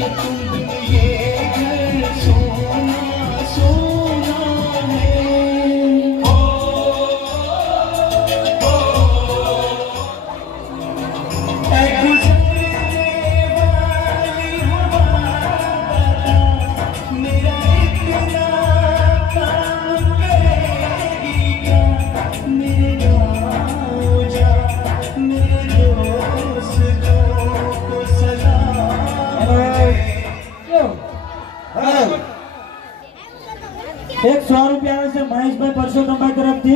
कि तुम बिन ये घर सोना सोना है। एक 100 रुपया से महेश भाई परसोत्तम भाई तरफ थी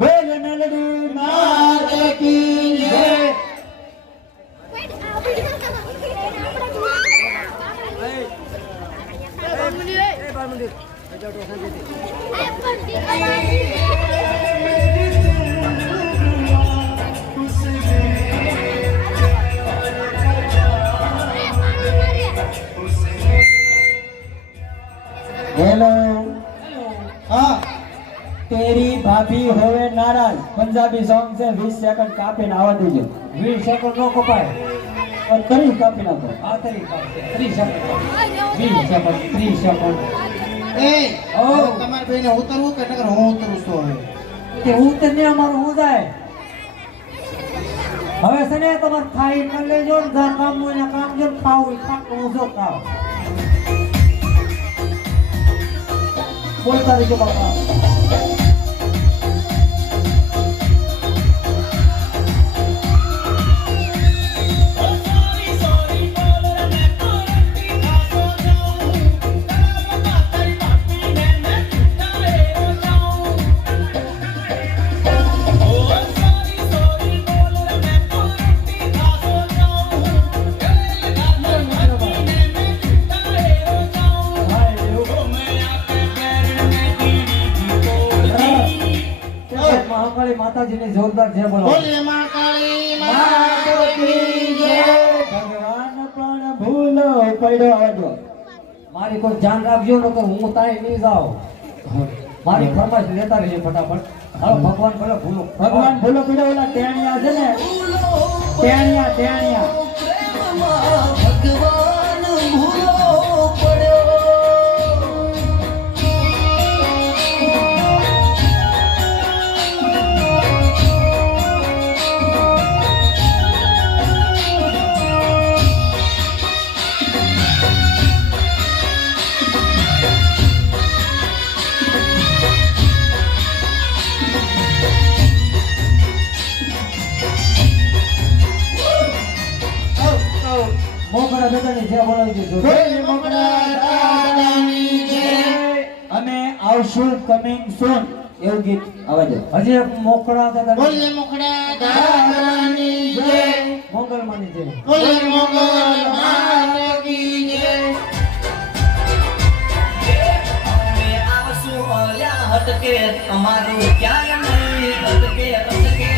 बोल मेलडी माता की जय। हेलो हाँ तेरी भाभी होवे नाराज पंजाबी सॉन्ग से 20 सेकंड कापी आवा दीजिए 20 सेकंड नो कपाय और 30 कापी ना दो आ 30 सेकंड 20 सेकंड 30 सेकंड ए ओ તમાર બેને ઉતરવું કે નકર હું ઉતરું તો હવે કે ઉતરને અમારું હું જાય હવે સને તમાર ખાઈ ન લેજો ને જા કામ હોય ને કામ જો ખાવ ખાતું જો ખાવ બોલતા રહેજો બાપા माताजी ने जोरदार जय बोलो બોલે માં કાળી માતા કી જય। भगवान पण भूलो पड़ो आजो मारी को ध्यान રાખજો ન તો હું તાઈ નહીં જાવ મારી ફરમાઈશ લેતા રહેજો ફટાફટ હાલો ભગવાન ભૂલો પડ્યો ઓલા ટેણિયા છે ને ટેણિયા भगवान भूलो पड़ो। મોકળા દાદાની જય બોલાવી દીધું બોલે મોકળા દાદાની જય। અમે આવશું કમિંગ સૂન એવું ગીત આવે છે હજી એક મોકળા દાદા બોલે મોકળા દાદાની જય। મોગલમાની જય બોલે મોગલ માતા કી જય। हटके हमारो क्या नहीं हटके हटके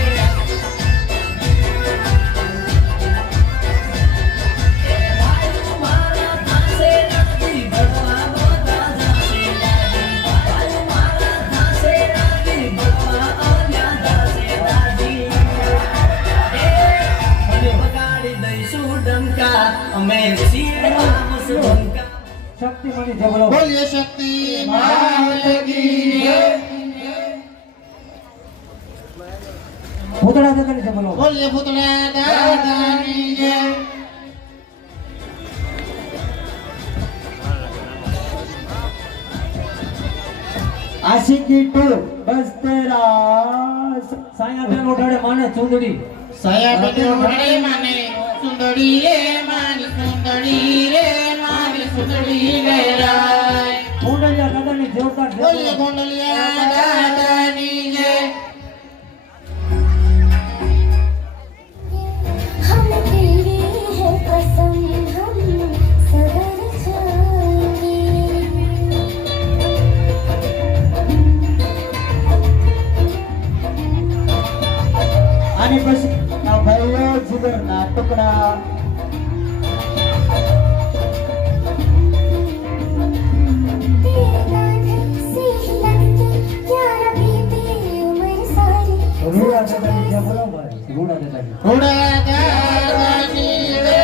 શક્તિ મની જય બોલો બોલે શક્તિ માતા કી જય। ભૂતળા દાદાની જય બોલો બોલે ભૂતળા દાદાની જય। આશિકી 2 બસ તેરા સાયા બેન ઓઢાડે માને ચુંદડી સાયા બેન ઓઢાડે માને સુંદરી રે મારી સુંદરી રે મારી સુંદરી લહેરાય। કુંડલિયા દાદાની જોરદાર જય બોલે બોલો કુંડલિયા દાદાની જય। हम तेरी है कसम हम सबर जाएंगे। આની પછી આ ભાઈઓ જીગરના ટુકડા तेरे गाने से ही लगते प्यारा बीते उम्र सारी। રૂડા દાદાની જય બોલો ભાઈ રૂડા દાદાની ભૂતળા દાદાની જય।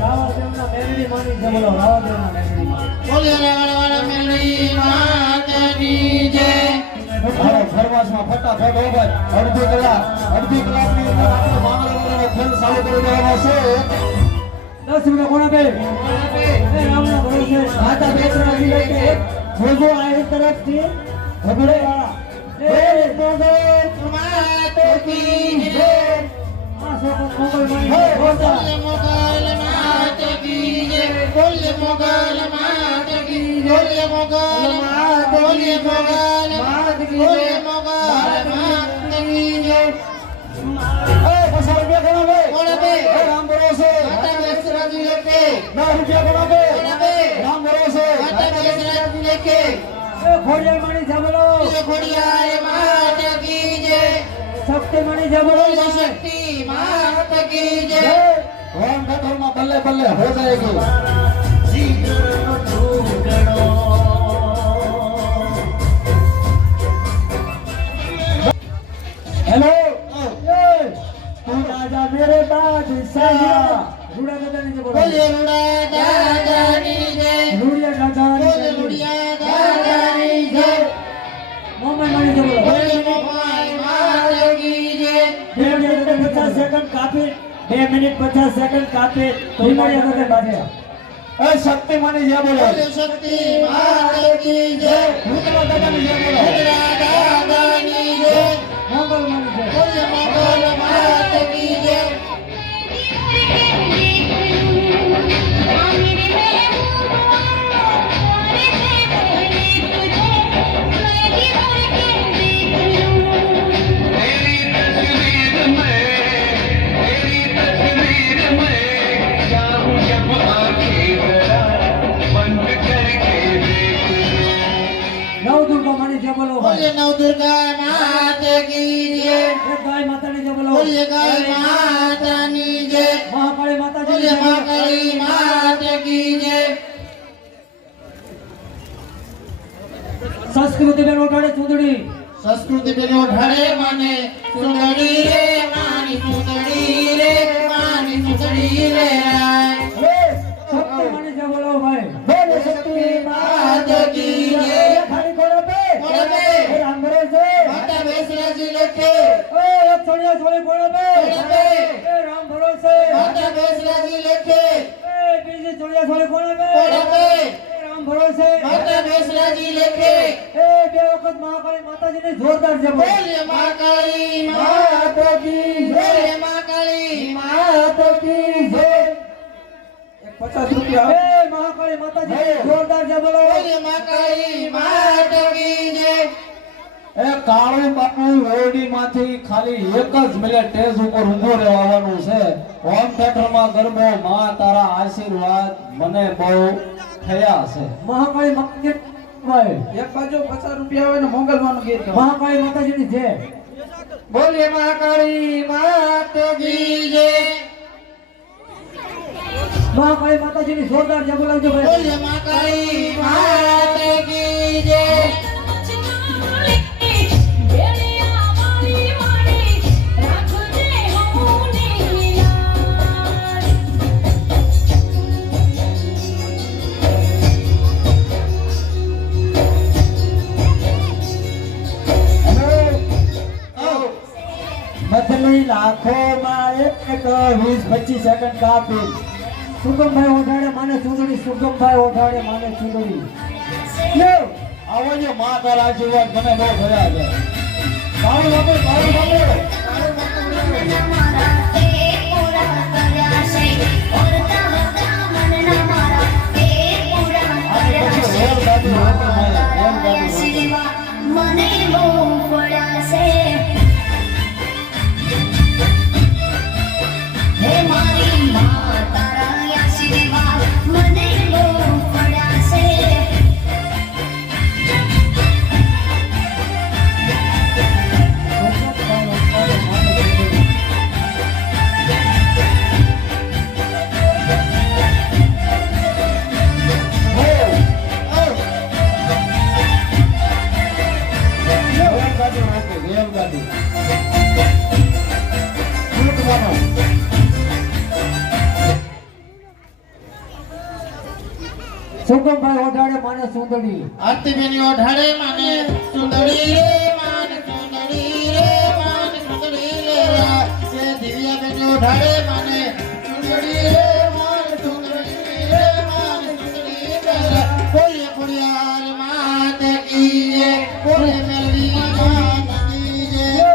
રાવણ દેવના મેરડી માની જે બોલો રાવદેવના મેળવીમાં. બોલે રાવણ મેલડી માતની જય. હાલો, ફરવાસમાં ફટાફટ હો ભાઈ. અડધી કલાકની અંદર આપણે માંગરોળનો ખેલ ચાલુ કરી દેવાનો છે. 10 મિનિટ કોણ આપે? એ રામના ભરોસે માતા બેસરા જીલે કે જોજો આ તરફથી ભગડે વાળા એ મોગલ માત કી જય. આ સોકો મોગલ મણી બોલતા બોલે મોગલ માત કી જય. બોલે મોગલ માત કી જય. બોલે મોગલ માત. બોલે મોગલ માત કી જય. બોલે મોગલ માત કી જય. એ 50 રૂપિયા કોણ આપે? કોણ આપે? એ રામ ભરોસે માતા બેસરા જીલે કે 10 રૂપિયા કોણ આપે? કોણ આપે? રામ ભરોસે માતા બેસરા જીલે કે એ ખોડિયાર મણી જબલો બોલે ખોડિયાર માત કી જય. શક્તિ મણી જબલો બોલે શક્તિ માત કી જય. હોમ ગઢરમાં બલ્લે બલ્લે હો જાયેગી. જીગરનો ટુકડો हेलो तू राजा मेरे बादशाह रूड़ा दादानी जे बोलो બોલે રૂડા દાદાની જય. रूड़िया दादानी બોલે રૂડિયા દાદાની જય. मोहम्मद मणि जे बोलो બોલે મોમાઈ માત કી જય. 2 मिनट 50 सेकंड काफी 2 मिनट 50 सेकंड काफी रूड़िया दादा बाजे ए शक्ति मणि जे बोलो બોલે શક્તિ માત કી જય. रूड़ा दादानी जे बोलो રૂડા દાદાની જય. मोहम्मद मणि जे બોલે મોગલ માત કી જય. तेरी तस्वीर में जाऊं जब आंखें बंद करके नव दुर्गा मणि जे बोलो બોલે નવ દુર્ગા માત કી જય. एक गाय मातानी जे बोलो બોલે ગાય માતાની જય. महाकाली माता जी બોલે મહાકાળી માત કી જય. संस्कृति में उठाड़े चूंदड़ी સંસ્કૃતિ બેનો ઢળે માને સુંદરી રે માની સુંદરી રે માની સુંદરી રે शक्ति मणि जे बोलो भाई બોલે શક્તિ માત કી જય. खाली कोण पे કોણ આપે? राम भरोसे માતા બેસરાજી લખે ओ एक छोड़िया छोड़ी कोण पे કોણ આપે? राम भरोसे માતા બેસરાજી લખે ए बीजी छोड़िया छोड़ी कोण पे કોણ આપે? राम भरोसे માતા બેસરાજી લખે ए બે વખત મહાકાળી માતાજીની જોરદાર જય બોલો બોલે મહાકાળી માત કી જય. બોલે મહાકાળી માત કી જય. 50 રૂપિયા એ મહાકાળી માતાજીની જોરદાર જય બોલો બોલે મહાકાળી માત કી જય. એ કાળુ બાપુ ઓરડીમાંથી ખાલી એક જ મિનિટ સ્ટેજ ઉપર ઊભો રહેવાનું છે. હોમ થિયેટરમાં ગરબો માં તારા આશીર્વાદ મને બહુ થયા છે. મહાકાળી માતાજી ભાઈ એક બાજુ 50 રૂપિયા હોય ને મોંગલવાનું ગીત ગાઓ. મહાકાળી માતાજીની જય બોલે મહાકાળી માત કી જય. મહાકાળી માતાજીની જોરદાર જય બોલાવજો ભાઈ બોલે મહાકાળી માત કી જય. બદલી લાખોમાં એક 20-25 સેકન્ડ કાપી સુગમભાઈ ઓઢાડે માને ચૂંટણી સુગમભાઈ ઓઢાડે માને ચૂંટણી લ્યો આવો ને માં તારા આશીર્વાદ મને બહુ થયા છે કાળુ બાપુ મને બહુ પડ્યા હે મારી માં તારા આશીર્વાદ મને બહુ પડ્યા સુગમભાઈ ઓઢાડે માને સુંદડી આરતીબેન ઓઢાડે માને સુંદરી રે માન સુંદરી રે માન સુંદરી રે એ દિવ્યાબેન ઓઢાડે માને સુંદરી રે માન સુંદરી રે માન સુંદરી રે બોલે ખોડિયાર માત કી જય બોલે મેલડી માત કી જય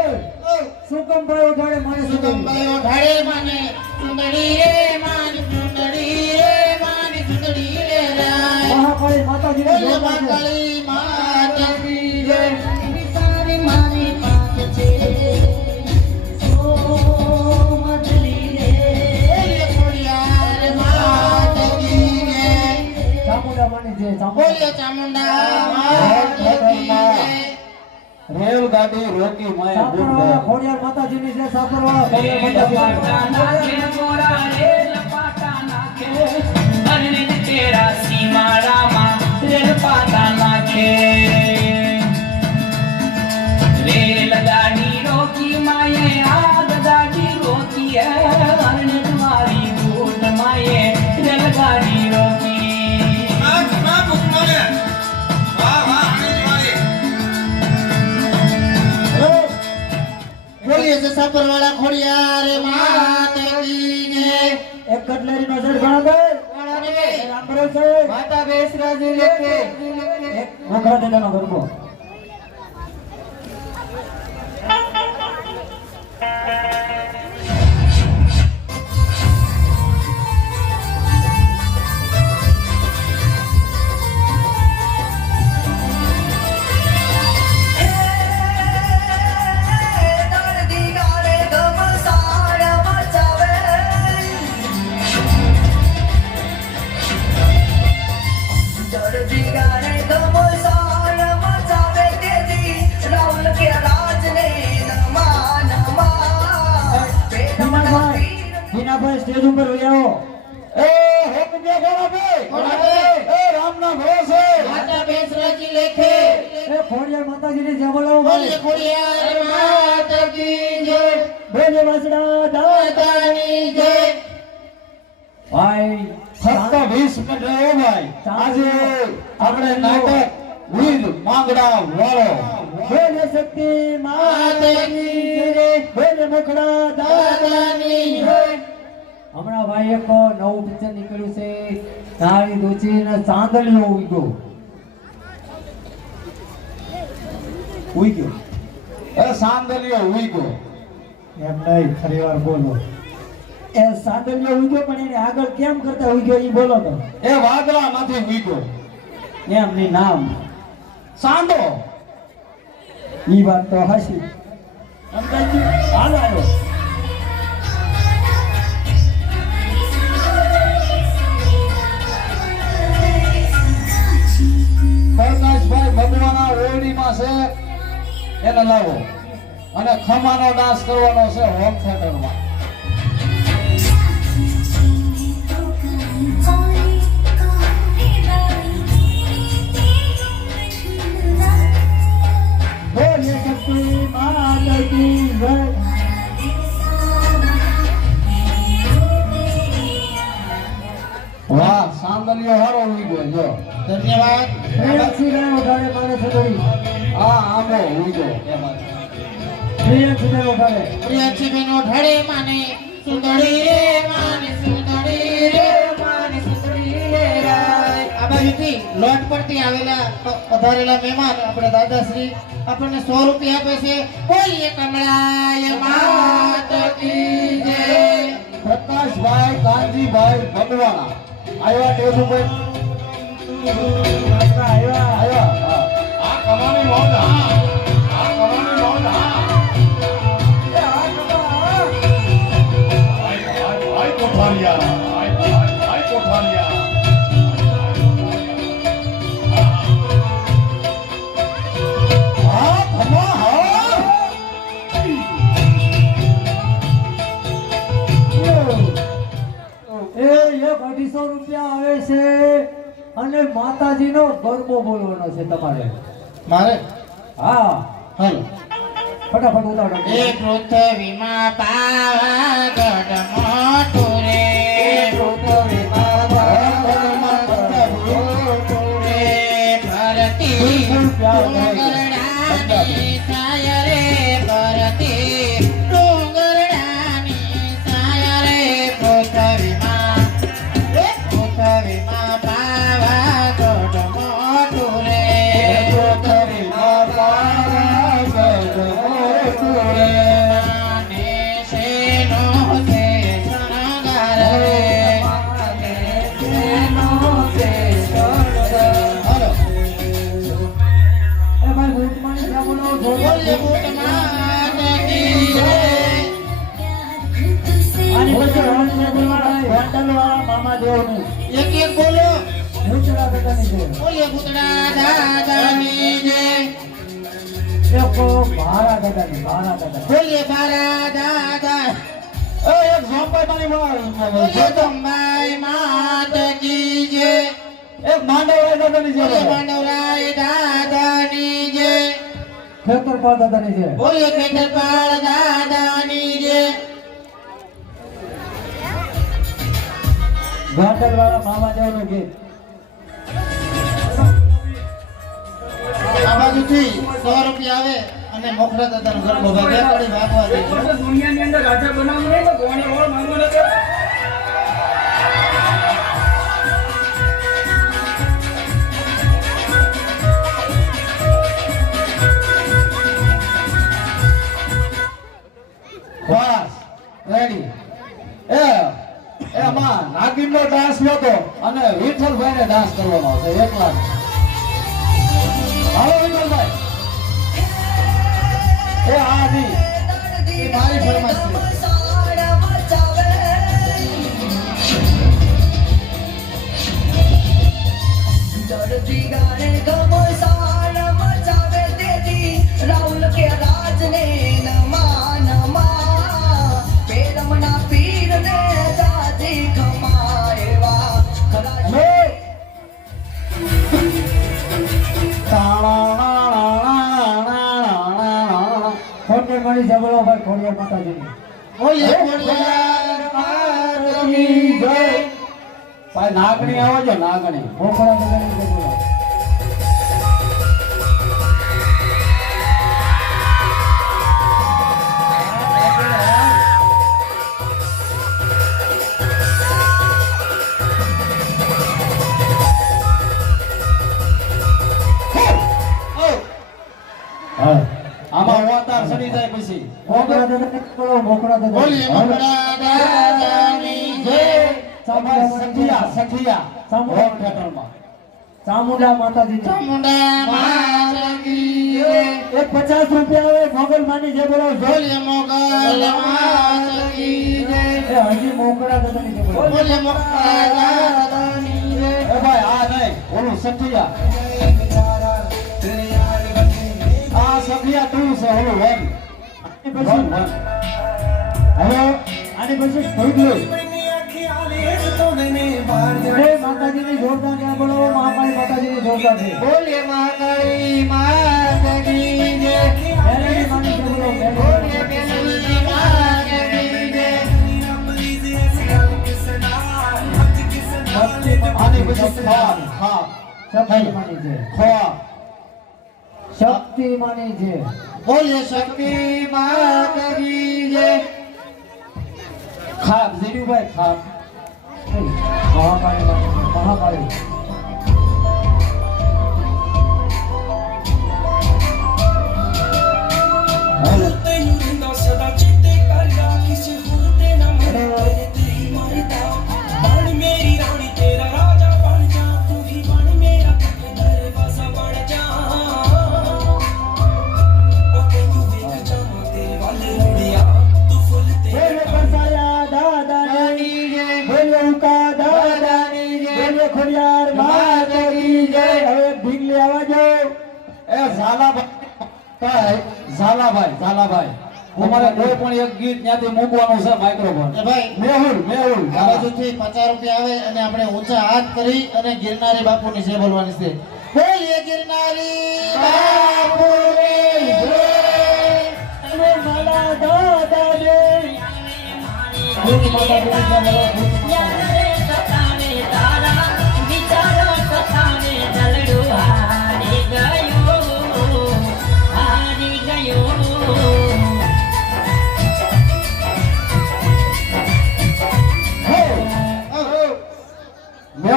સુગમભાઈ ઓઢાડે માને સુંદડી સુગમભાઈ ઓઢાડે માને સુંદરી રે માન સુંદરી રે માન સુંદરી રે મહાકાળી માતાજીને બોલે જોડે છે. મહાકાળી માત કી જય સારી મારી પાક છે ઓ મધલી રે બોલે ખોડિયાર માત કી જય ચામુંડા માની છે બોલે ચામુંડા માત કી જય રેલગાડી રોકી માયા સાપરવાળા ખોડિયાર માતાજીની છે સાપરવાળા ખોડિયાર માતાજી રેલગાડી રોકી માએ આગ ગાડી રોકી હરણ તમારી દૂધ માએ રેલગાડી રોકી બોલીએ છે સાપરવાળા ખોડિયાર માત કી જય એક કટલેરીનો સેટ ગણો દે રામ ભરોસે માતા બેસરાજી લેખે એક મોખરા દેવાનો ગરબો હિનાભાઈ સ્ટેજ ઉપર વહી આવો એ હે કન્યા ગોળાભાઈ એ રામના ભરોસે માતા બેસરાજી લેખે એ ખોડિયાર માતાજીની જય બોલાવો બોલે ખોડિયાર માત કી જય બોલે વાસડા દાતા માતાની જય ભાઈ ફક્ત 20 મિનિટ રહ્યો ભાઈ આજે આપણે નાટક વીર માંગડા વાળો બોલે શક્તિ માતાજી જય બોલે મુખડા દાતાની જય હમણાં ભાઈ એક નવું પિક્ચર નીકળ્યું છે તારી દોચી ને ચાંદલિયો ઉઈ ગયો એ સાંદલિયો ઉઈગો એમ નહીં ફરી વાર બોલો એ સાંદલિયો ઉઈ ગયો પણ એને આગળ કેમ કરતા ઉઈ ગયો એ બોલો તો એ વાદળામાંથી ઉઈગો એમની નામ સાંડો ઈ વાત તો હાસી સમજાય હાલ આવ્યો પ્રકાશભાઈ ભગવાના ઓરડીમાં છે એને લાવો અને ખમાનો ડાન્સ કરવાનો છે હોમ થિયેટરમાં બોલે શક્તિ માતાજી જય વાહ સાંદલિયો હારો ઉઈગો જો ધન્યવાદ પ્રિયંશી ને વગાડે મારે સદરી આ આમો ઉઈગો પ્રિયંશી ને વગાડે પ્રિયાક્ષીબેન ઓઢાડે માને સુંદરી રે માને સુંદરી રે માને સુંદરી રે આ બાજુથી લોટ પરથી આવેલા પધારેલા મહેમાન આપણે દાદાશ્રી આપણને 100 રૂપિયા આપે છે બોલીએ કમળાય માત કી જય પ્રકાશભાઈ કાનજીભાઈ ભગવાના આવ્યા ટેજુભાઈ આવ્યા આવ્યા હા. આ કમાની મોજ હા આ કમાની મોજ હા આય કોઠારિયા આય કોઠારિયા હા ખમા હા એ 150 રૂપિયા આવે છે અને માતાજીનો ગરબો બોલવાનો છે તમારે મારે હા હાલો ફટાફટ ઉતારો એ પૃથ્વીમાં પાવાગઢ મોટું રે પૃથ્વીમાં પાવાગઢ મોટું ડુંગરડાની છાયા રે પરતી ડુંગરડાની છાયા રે પૃથ્વીમાં પાવાગઢ મોટું રે પૃથ્વીમાં પાવાગઢ મોટું રે. માને શેનો છે શણગાર રે હાલો એ ભાઈ ભૂતમાની ક્યાં બોલો છો? બોલે બુટ માતકી જય આની પછી હોટલવાળા મામા દેવની એક એક બોલો ભૂતળા દાદાની છે. બોલે બુટડા દાદાની જય એક ભારા દાદાની બોલે બારા દાદા એ એક ઝોંપાઈ મારી બોલે દંબાઈ માતકી જય એક માંડવરાય દાદાની છે. બોલે માંડવરાય દાદાની જય ખેતરપાળ દાદાની છે. બોલે ખેતરપાળ દાદાની જય હોટલવાળા મામા દેવનું ગીત. આ બાજુથી 100 રૂપિયા આવે અને મોખરા દાદાનું ગરબો ભાગે પડી વાગવા દે દુનિયાની અંદર રાજા બનાવવું નહીં તો ગોણી ઓળ માંગવો નથી. બસ રેડી. એમાં નાગિનનો ડાન્સ નહોતો અને વિઠ્ઠલભાઈને ડાન્સ કરવાનો છે એકલા. હાલો વિઠ્ઠલભાઈ. એ આજી એ મારી ફરમાઈશ છે રાहुल के राज ने नमा नमा पेरमना पीर ने दादी खमाएवा હેલો. ખોડિયાર માની જબલો ભાઈ ખોડિયાર માતાજીની. બોલે ખોડિયાર માતકી જય ભાઈ નાગણી આવો છો નાગણી. મોખરા દાદાની છે બોલો. હા. આમાં વાતાર સડી જાય પછી. મોખરા દાદાની બોલો. મોખરા બોલે દાદાની. મોખરા દાદાની જય સખિયા સખિયા સામુંડા. હોમ થિયેટરમાં. ચામુંડા માતાજીની. ચામુંડા માતકી જય એક 50 રૂપિયા આવે મોગલ માની છે બોલો. બોલે મોગલ માતકી જય એ હજી મોખરા દાદાની છે બોલો. બોલે મોખરા દાદાની જય એ ભાઈ આ નહીં ઓલું સખિયા. આ સખિયા તું છે ઓલું વન. One one. હવે આની પછી ભૂતલું. અરે માતાજીની જોરદાર ત્યાં બોલો. મહાકાળી માતાજીની જોરદાર છે. બોલે મહાકાળી માતકી જય મેલડી માની છે બોલો. બોલે મેલડી. મેલડી માતકી જય આની પછી ખાન હા શક્તિ માની છે. ખોવા. શક્તિ માની છે. બોલે શક્તિ માતકી જય ખાપ જીરુભાઈ ખાપ. મહાકાળી માની છે. મહાકાળી. હેલો. બોલે કરસાયા દાદાની જય. બોલે ઉકા દાદાની જય. બોલે ખોડિયાર માતાજી જય. હવે ઢીંગલી આવાજો. એ ઝાલાભાઈ તમારે કોઈ પણ એક ગીત ત્યાંથી મૂકવાનું છે માઇક્રોફોન. એ ભાઈ મેહુલ મેહુલ આ બાજુથી 50 રૂપિયા આવે અને આપણે ઊંચા હાથ કરી અને ગિરનારી બાપુની જય બોલવાની છે બોલીએ ગિરનારી બાપુની જય અને માલા દાદાની. ભૂત માતાજીની જય બોલો. ભૂત માતાજી.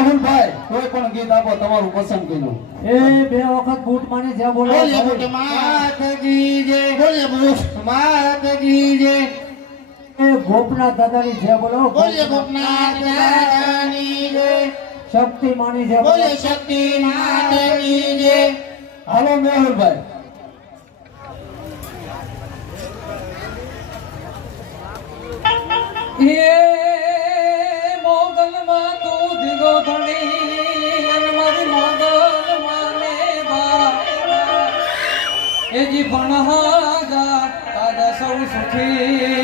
મેહુલભાઈ કોઈ પણ ગીત આપો તમારું પસંદ કર્યું. એ બે વખત બૂટ માને જે બોલો બોલીએ બુટ માત કી જય બોલીએ બુટ માત કી જય એ ગોપનાથ દાદાની જે બોલો બોલીએ ગોપનાથ દાદાની જય શક્તિ માની જે બોલો બોલીએ શક્તિ માતની જય હાલો મેહુલભાઈ. એ મોગલમાં તું દીગો ધણી અને મારી મોગલમાં ને બા એ જી ભણહાગા તારા સૌ સુખી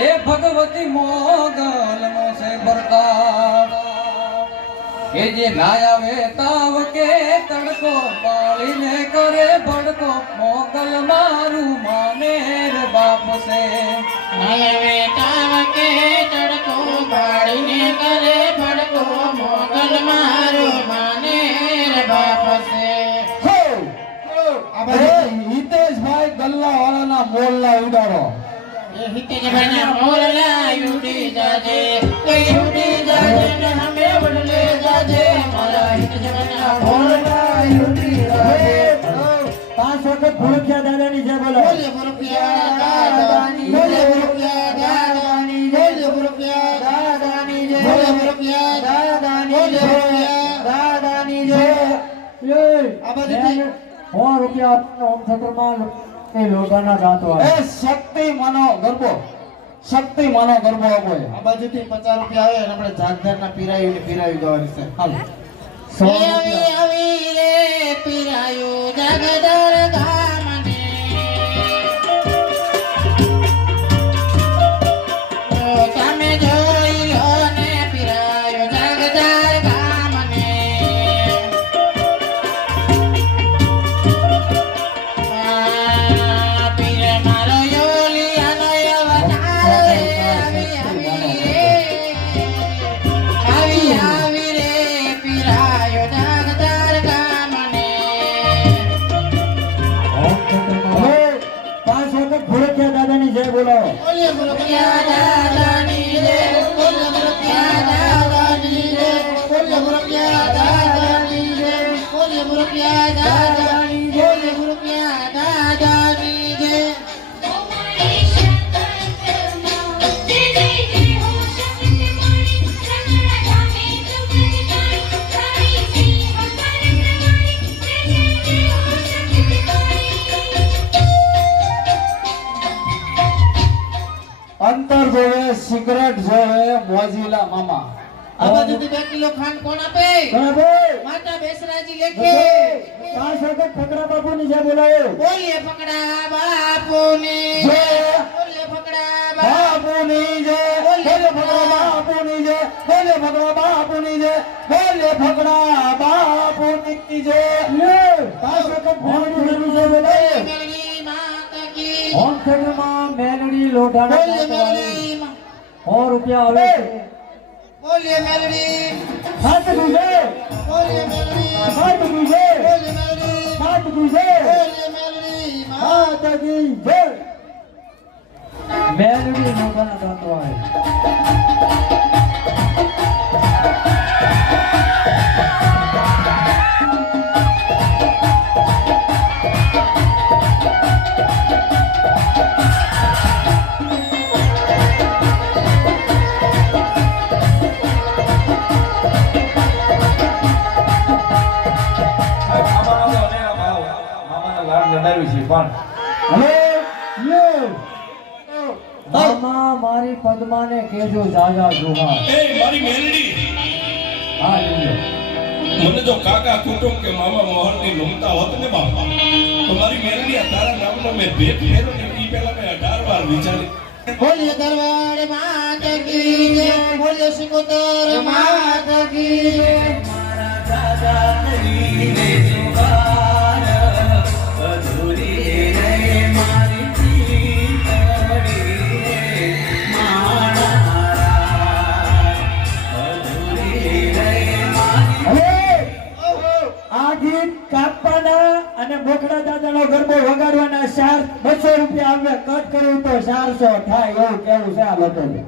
એ ભગવતી મોગલનો છે બરતા એ જે નાયા વે તાવ કે તડકો પાળીને કરે ભડકો મોગલ મારું માને રે બાપ છે નયવે તાવ કે તડકો પાડીને કરે ભડકો મોગલ મારો માને રે બાપ છે હો! એ હિતેશભાઈ ગલ્લાવાળાના મોરલા ઉડાડો. એ હિતેશભાઈના મોરલા ઉડી જાજે કે ઉડી જાજે ને હમે બદલે જાજે મારા હિતેશભાઈના મોરલા ઉડી જાજે 5 વખત ભૂલખ્યા દાદાની જે બોલો બોલે રૂપિયા દાદાની બોલે રૂપિયા દાદાની બોલે રૂપિયા દાદાની જય બોલે રૂપિયા દાદાની બોલે રૂપિયા દાદાની જય આ બધી 100 રૂપિયા ઓમ થટરમાં એ લોગાના ગાતો એ આવે શક્તિ માનો ગરબો, શક્તિ માનો ગરબો આપો. આ બાજુથી 50 રૂપિયા આવે અને આપણે જાગદારના પીરાયું ગાવાની છે હાલો. 100 આવી રૂપિયા આવી રે પીરાયું જાગદાર ગામને તમે જોઈ લો ને પીરાયું જાગદાર ગામને પીર મારો યોલિયાનો અવતાર આવી આવી રે પીરાયો જાગદાર ગામને ઓમ થટરમાં 5 વખત ભૂલખ્યા દાદાની જે બોલો બોલે રૂપિયા દાદાની જય બોલે રૂપિયા દાદાની જય બોલે રૂપિયા દાદાની જય બોલે રૂપિયા દાદાની જય બોલે રૂપિયા દાદાની જય અંતર જોવે, સિગરેટ જોવે, મોજીલા મામા. આ બાજુથી 2 કિલો ખાંડ કોણ આપે બરાબર માતા બેસરાજી લેખે 5 વખત ફકરા બાપુની જે બોલાયો બોલીએ ફકડા બાપુની જય બોલીએ ફકડા બાપુની જય, બોલે ભગવા બાપુની જય, બોલે ભગવા બાપુની જય, બોલે ભગડા બાપુની જય. 5 વખત ભૂલખ્યાની જે બોલાયો મેલડી માતા કી ઓમ થટરમાં મેલડી લોઢાના બોલીએ ગાતો આવે મેલડી 100 રૂપિયા આવે છે બોલીએ મેલડી સાત ગુજે બોલીએ મેલડી સાત ગુજે બોલીએ મેલડી સાત ગુજે બોલીએ મેલડી માતાજી જય મેલડી લોઢાના ગાતો આવે મામા મારી પદ્માને કેજો જાજા જોહા એ મારી મેલડી હા લીલો મને જો કાકા કુટુંબ કે મામા મોહનની નમતા હોત ને બાપા તો મારી મેલડી આ તારા નામનો મેં ભેટ ફેરો ને ઈ પહેલા મેં 18 વાર વિચારી. બોલીએ દરબાર માતા કી જય બોલીએ સિકોતર માતા કી જય મારા દાદા કરીને જુવાર અધૂરી રે મારી પીતળી મારા અધૂરી રે મારી હવે આ ગીત કાપવાના અને મોકળા દાદાનો ગરબો વગાડવાના 200 રૂપિયા આવે કટ કર્યું તો 400 થાય એવું કેવું છે આ લોકોને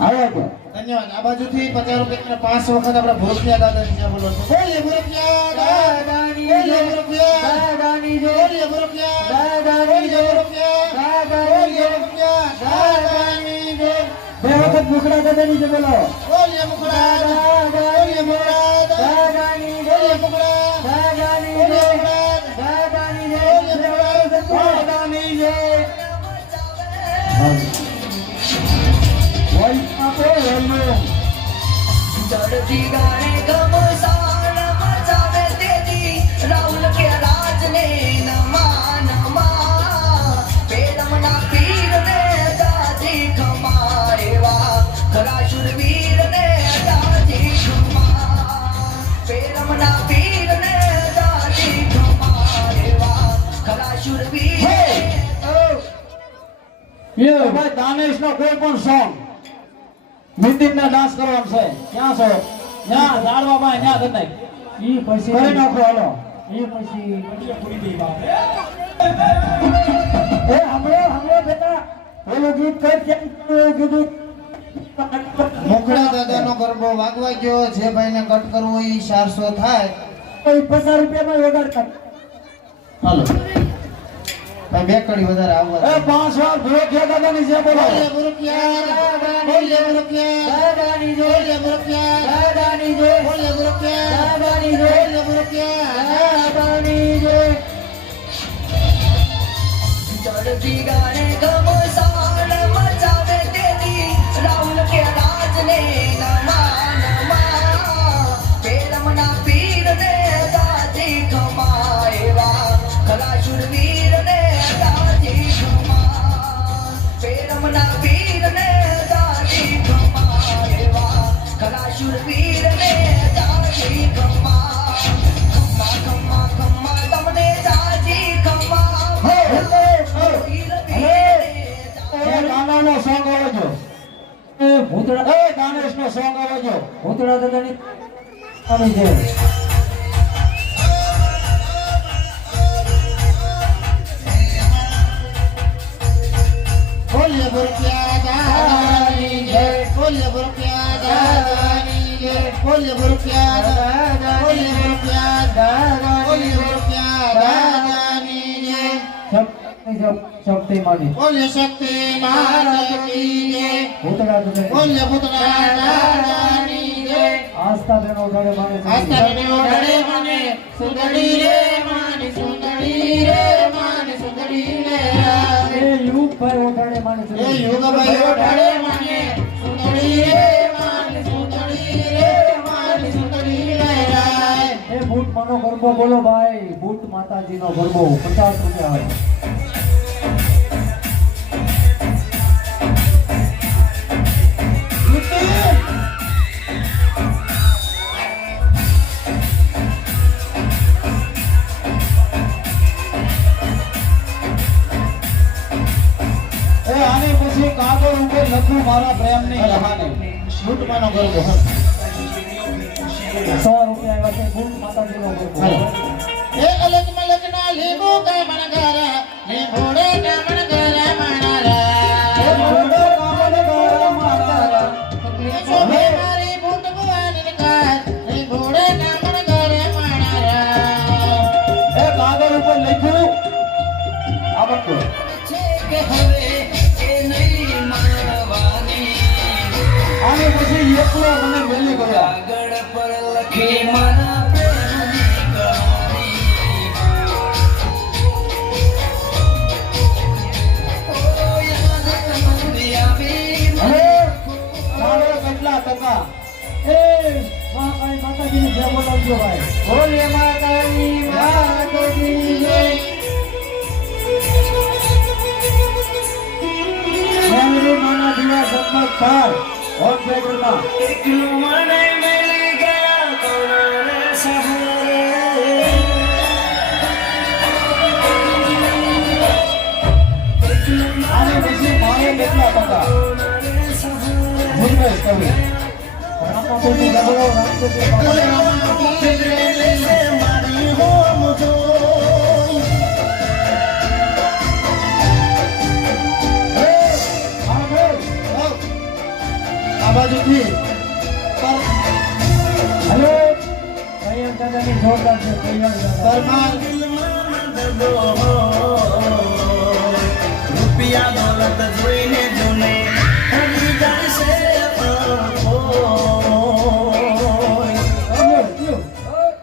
આવે છે ધન્યવાદ. આ બાજુથી 50 રૂપિયા 5 વખત આપણે ભૂરપિયા દાદાની જય બોલો છો. બોલીએ ભૂરપિયા દાદાની જય. બોલીએ ભૂરપિયા દાદાની જય. બોલીએ ભૂરપિયા દાદાની જય. બોલીએ ભૂરપિયા દાદાની જય. બે વખત મુખડા દાદાની જય બોલો. બોલીએ મુખડા દાદા. બોલીએ મુખડા દાદાની જય. બોલીએ મુખડા દાદાની જય. દાદાની જય. બોલીએ મુખડા દાદાની જય. વોઇસ આપો વોલ્યુમ. ચડતી ગાય ગમસાણ મચાવે તેજી રાહુલ કે રાજને નમા નમા પેડમના પીરને દાદી ખમા એવા ખરાશુર વીરને દાદી ખમા પેડમના પીરને દાદી ખમા એવા ખરાશુર વીર એ ભાઈ દાનેશનો કોઈ પણ સોંગ મિતિનને ડાન્સ કરવાનો છે. ક્યાં છો? ત્યાં ઝાડવામાં ત્યાં કરી નાખ. ઈ પછી કરી નાખો હાલો. ઈ પછી કડિયા પૂરી ગઈ બાપ. એ હમણો બેટા ઓલું ગીત કઈ કેમ કીધું? મુખડા દાદાનો ગરબો વાગવા ગયો. જે ભાઈને કટ કરવો ઈ 400 થાય. 50 રૂપિયામાં વગાડતા. હાલો ભાઈ બે કડી વધારે આવવા એ 5 વાર ભૂરપિયા દાદાની જય બોલો. બોલીએ ભૂરપિયા બોલીએ ભૂરપિયા દાદાની જય. બોલીએ ભૂરપિયા દાદાની જય. બોલીએ ભૂરપિયા દાદાની જય. બોલીએ ભૂરપિયા દાદાની જય. ચડતી ગાય ગમસાણ મચાવે તેજી રાહુલ કે રાજને નમા નમા પેડમના પીરને દાદી ખમા એવા ખરાશુર વીરને દાદી ખમા પેડમના પીરને દાદી ખમા એવા ખરાશુર વીરને દાદી ખમા ખમા ખમા ખમા તમને દાદી ખમા એ ગાનાનો સોંગ આવજો. એ ભૂતડા એ દાનેશનો સોંગ આવજો. ભૂતડા દાદાની આવી છે. બોલીએ ભૂરપિયા દાદાની જય. બોલીએ ભૂરપિયા દાદાની જય. બોલીએ ભૂરપિયા દાદા. બોલીએ ભૂરપિયા દાદા. બોલીએ ભૂરપિયા દાદાની જય. શક્તિ માની બોલીએ શક્તિ મહારાજ કી જય. ભૂતડા દાદાની બોલીએ ભૂતડા દાદાની જય. આસ્થા બેનો ઉડાડે માને છે. આસ્થા બને ઓઢાડે મને સુંદરી રે માની સુંદરી રે માની સુંદરી રે એ યુગ ભાઈ ઉડાડે માને છે. એ યુગભાઈ ઓઢાડે મને સુંદરી રે માની સુંદરી રે માની સુંદરી રે એ બૂટ માનો ગરબો બોલો ભાઈ. બૂટ માતાજીનો ગરબો 50 રૂપિયા હોય. એ આની પછી કાગળ ઉપર લખું મારા પ્રેમની કહાની. લૂંટવાનો ગરબો 100 રૂપિયા આવ્યા છે. બૂટ માતાજીનો ગરબો. એ અલગ મલક ના લીંબુ કામણ ઘર લીંબોડે કામણ ઘર મારા એ મોઢે કામણ ગોરા મારા. શોભે મારી બૂટ ભવાની કાર લીંબોડે કામણ ઘર મારા એ કાગળ ઉપર લખ્યું આ બધું. છે કે હવે એ નહીં મારવાની આની પછી એકલો મને વેલી કર્યા. કાગળ પર લખી મારા પ્રેમની કહાની ઓ યાદ તમને આવી હવે મારે કેટલા ટકા? એ મહાકાળી માતાજીની જય બોલાવજો ભાઈ. બોલે માતાની માતાજી જય મેલડી માના દીવા જગમગ થાય. હોમ થિયેટરમાં એકલું મને મળી ગયા કોના સહારે આની પછી મારે કેટલા ટકા? મુકેશ કવિ. રામાપુરની ગરબો રામદેવજી બાબા. મારી હોમ જો એ આ બોલ. આ બાજુથી હલો કૈયર દાદાની જોરદાર છે કૈયર દાદા પરમાર રૂપિયા દોલત જોઈને જોને હરી જાય છે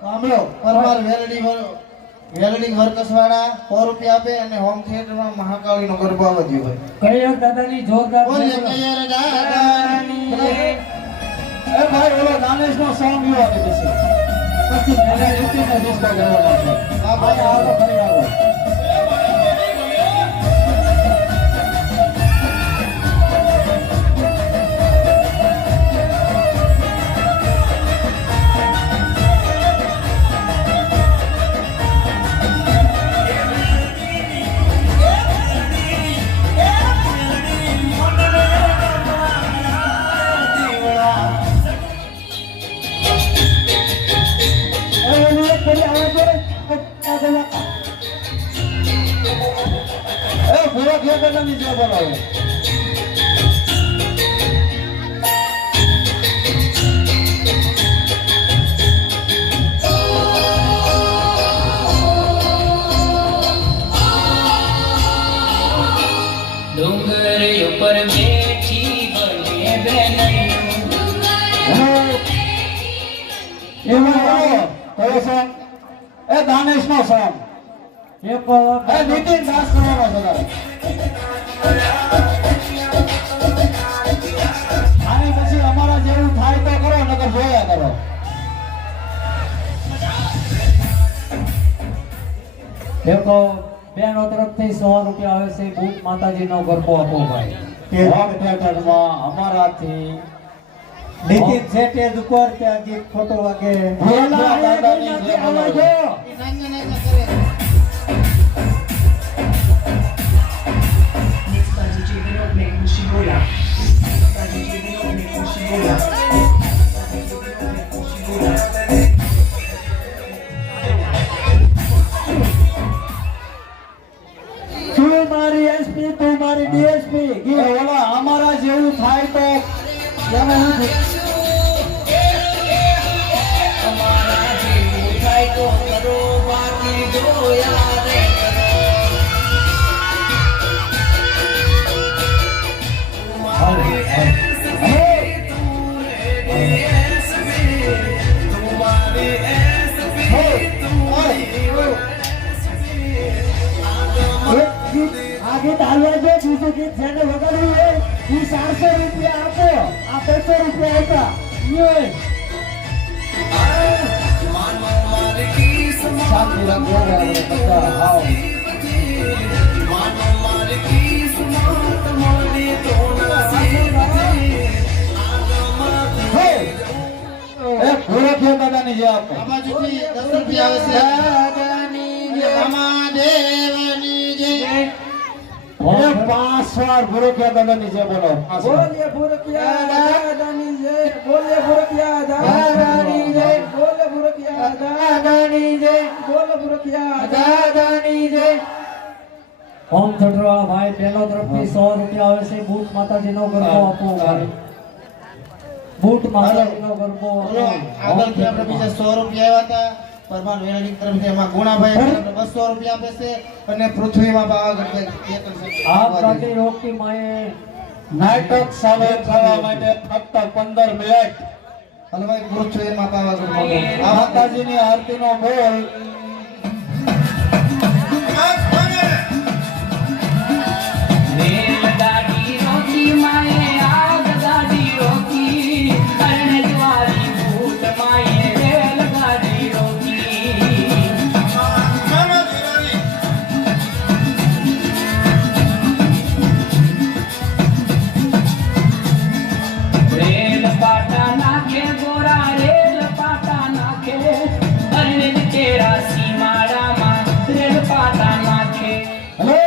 સાંભળો પરમાર વેલડી વર્કસ વાળા 100 રૂપિયા આપે અને હોમ થિયેટરમાં મહાકાળીનો ગરબો આવજો ભાઈ કૈયર દાદાની જોરદાર બોલે છે કૈયર દાદાની જય. એ ભાઈ ઓલો દાનેશનો સોંગ યો આપી દેશે પછી મેરે રીતિનો ડિસ્કો કરવાનો છે હા ભાઈ આવો ફરી આવો પૂરો ખેતરની જે બોલાવે ડુંગર ઉપર બેઠી બને બેનૈયું એમાં કયો સોંગ એ દાનેશનો સોંગ એક એ નીતિન દાસ કરવાનો છે તારે આની પછી અમારા જેવું થાય તો કરો નકર જોયા કરો દેખો બેનો તરફથી 100 રૂપિયા આવે છે ભૂત માતાજીનો ગરબો આપો ભાઈ હોમ થિયેટરમાં અમારાથી નીતિન સેટેજ ઉપર ત્યાં ગીત ખોટો વાગે ભોલા દાદાની જય બોલાવે. તું મારી એસપી તું મારી ડીએસપી એ ઓલા અમારા જેવું થાય તો એમાં હું અમારા જેવું થાય તો કરો બાકી જોયા રે આ ગીત હાલવા જો બીજું ગીત જેને વગાડ્યું હોય એ 400 રૂપિયા આપો આ 500 રૂપિયા આપ્યા શાંતિ રાખજો આપણે બધા આવો એ પૂરો થયો દાદાની જે આપે આ બાજુથી 10 રૂપિયા આવે છે દાદાની જય મહાદેવની જય એ 5 વાર પૂરો થયો દાદાની જે બોલો બોલે ભૂરકિયા દાદાની જય બોલે ભૂરકિયા દાદાની જય બોલે ભૂરકિયા દાદાની જય બોલે ભૂરકિયા દાદાની જય ઓમ છોટરાળા ભાઈ પહેલો તરફથી 100 રૂપિયા આવે છે બૂટ માતાજીનો ગરબો આપો ભાઈ બૂટ માતાજીનો ગરબો બોલો આગળથી આપણે બીજા 100 રૂપિયા આવ્યા હતા પરમાર વેલડી તરફથી એમાં ગુણાભાઈ આપણે 200 રૂપિયા આપે છે અને પૃથ્વીમાં પાવાગઢ આ પ્રતિ રોકી માએ નાટક સામે થવા માટે ફક્ત 15 મિનિટ હલવાઈ પૃથ્વીમાં પાવાગઢ આ માતાજીની આરતીનો બોલ રેલગાડી રોકી માએ આગ ગાડી રોકી અરણે દ્વારી ભૂત માએ રેલગાડી રોકી રેલ પાટા નાખે ગોરા રેલ પાટા નાખે અરણે તેરા સીમાડામાં રેલ પાટા નાખે હેલો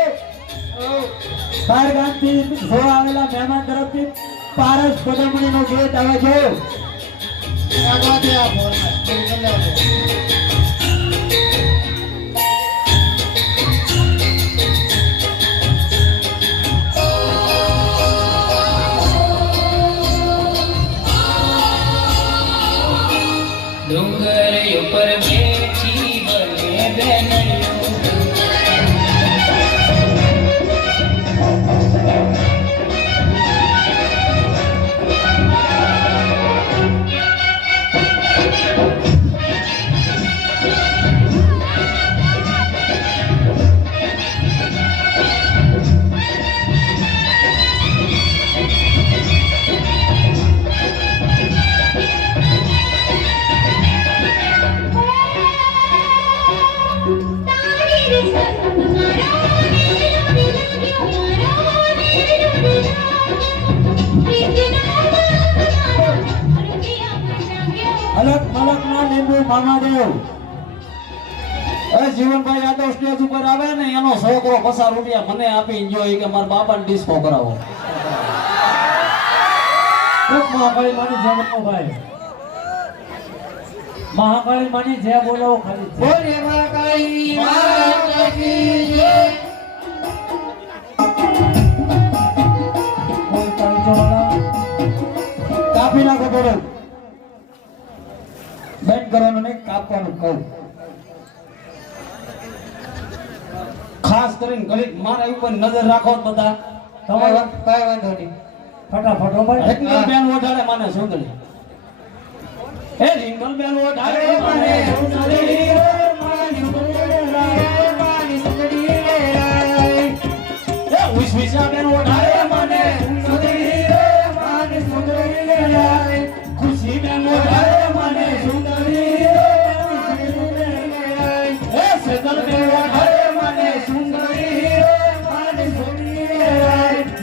બાર ગામથી જોવા આવેલા મહેમાન તરફથી પારસ પદમણીનો ગીત આવે છે આગળથી આપો ડુંગર ઉપર બેઠી બને બેનડીઓ અલગ મલક ના લીંબુ મામાદેવ. એ જીવનભાઈ આ તો સ્ટેજ ઉપર આવે ને એનો છોકરો 50 રૂપિયા મને આપી ગયો ઈ કે મારા બાપાને ડિસ્કો કરાવો. મહાકાળી માની જય બોલો ભાઈ. મહાકાળી માની જય બોલો ખાલી. બોલે મહાકાળી માતા કી જય. કોઈ કાંચોવાળા કાપી નાખો થોડું. બેન્ડ કરવાનું નહીં, કાપવાનું કહું. ખાસ કરીને ઘડીક મારા ઉપર નજર રાખો બધા. તમારા કાંઈ વાંધો નહીં. ફટાફટ ભાઈ. રિંગલ બેન ઓઢાડે મને સુંદરી. એ રિંગલ બેન ઓઢાડે મને સુંદરી રે મારી સુંદરી રે મારી સુંદરી રે. એ ઉઈસા બેન ઓઢાડે મને સુંદરી રે મારી સુંદરી રે. ખુશી બેન ઓઢાડે મને સુંદરી રે મારી સુંદરી રે. એ સેજલ બેન ઓઢાડે મને સુંદરી રે મારી સુંદરી રે.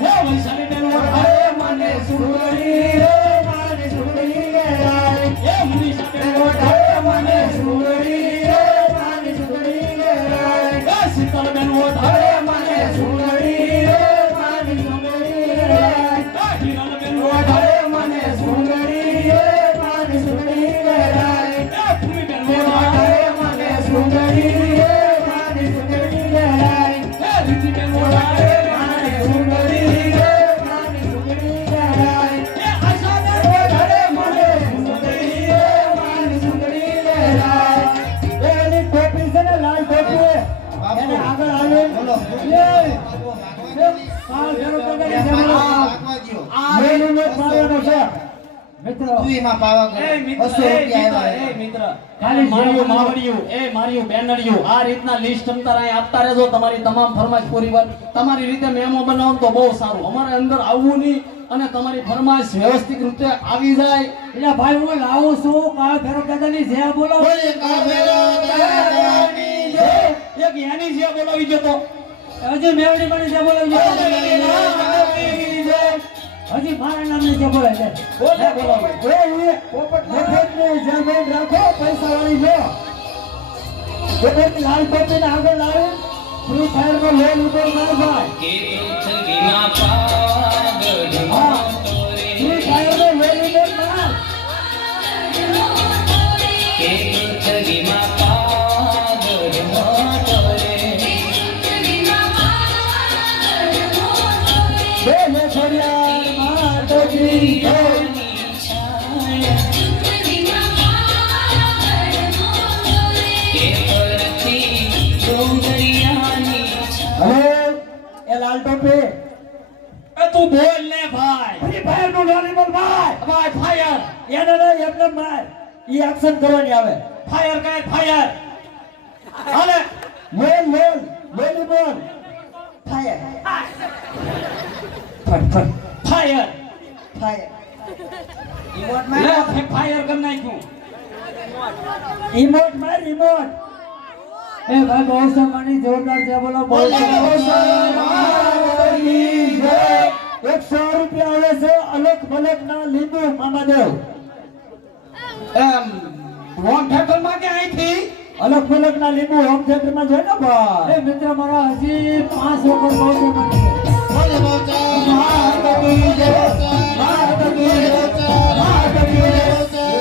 એ વૈશાલી બેન ઓઢાડે મને સુંદરી રે મારી સુંદરી રે. એ મનીષા બેન ઓઢાડે મને સુંદરી રે મારી સુંદરી રે. એ શીતલ બેન ઓઢાડે મને સુંદરી રે મારી સુંદરી રે. એ હિરલ બેન ઓઢાડે મને સુંદરી રે મારી સુંદરી રે. એ ભૂમિ બેન ઓઢાડે મને સુંદરી રે મારી સુંદરી રે. એ રીતિ બેન ઓઢાડે મને સુંદરી રે મારી સુંદરી રે. એ આશા બેન ઓઢાડે મને સુંદરી રે મારી સુંદરી રે. એની ટોપી છે ને લાલ ટોપી એને આગળ આવે બોલો. કાલ ફેરો પગારી જમણો. આ મેલુનો પાવાનો છે મિત્રો. તું એમાં પાવાગઢ એ મિત્ર, 200 રૂપિયા એ આવ્યા. મિત્ર, ખાલી માર્યું માવડિયું, એ માર્યું બેનડિયું, આ રીતના લિસ્ટ તમતાર અહીં આપતા રહેજો. તમારી તમામ ફરમાઈશ પૂરી વાત તમારી રીતે મેમો બનાવો તો બહુ સારું. અમારે અંદર આવવું નહીં અને તમારી ફરમાઈશ વ્યવસ્થિત રીતે આવી જાય. એટલે ભાઈ હું લાવું છું કાળ ફેરો દાદાની જે બોલો. બોલે કાવેરો દાદાની જય. એક એની જે બોલાવી જતો હજી મેવડી બની જે બોલાવી જતો હજી મારા નામની જે બોલે છે બોલે બોલાવે. એ પોપટ મફતની જમીન રાખો પૈસા વાળી જો. પોપટ લાલ ટોપીને આગળ લાવે ફ્રી ફાયર નો લેલ ઉપર ના ભાઈ. કે પૃથ્વીમાં પાગળમાં ફ્રી ફાયર નો લેલ ઉપર ના. કે પૃથ્વીમાં પાગળમાં તોરે બે લે છોડિયા માતોજી જય. કે પરથી ડુંગરિયાની હવે એ લાલ ટોપી એ તું બોલ ને ભાઈ. ફ્રી ફાયર નું લોલી બોલ ભાઈ. ભાઈ ફાયર એને નહીં એમને માર. ઈ એક્શન કરવાની આવે. ફાયર કહે ફાયર. હાલે બોલ બોલ બોલી બોલ. ફાયર ફટ ફટ ફાયર ફાયર. ઈમોટ લે ફાયર કર નાખ્યું. ઈમોટ માર ઈમોટ. એ ભાઈ બહુ સમાની જોરદાર છે બોલો. બહુ સમાની જય. 100 રૂપિયા આવે છે અલગ મલક ના લીંબુ મામાદેવ. હોમ થિયેટર માં કે અહીંથી અલગ મલક ના લીંબુ હોમ થિયેટર માં જોઈ ને ભાઈ. એ મિત્ર મારા હજી 5 વખત બહુ સમાની બોલે માતા કી જય. માતા કી જય. માતા કી જય.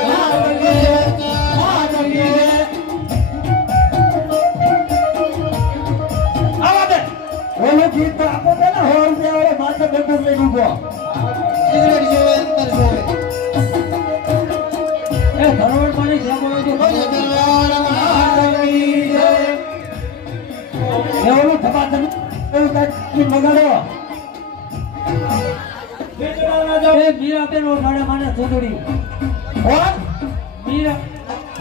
માતા કી જય. માતા કી જય. આવા દે ઓલો ગીત તો આપો દે ને 100 રૂપિયા વાળો માથે બેઠું લઈ ઉભો. સિગરેટ જોવે અંતર જોવે. એ ધરોડ પાણી જેમ બોલે દરબાર માત કી જય એવું ધબાધબ એવું કાંઈ બગાડો. એ મીરાબેન ઓઢાડે મને સુંદરી. કોણ? મીરા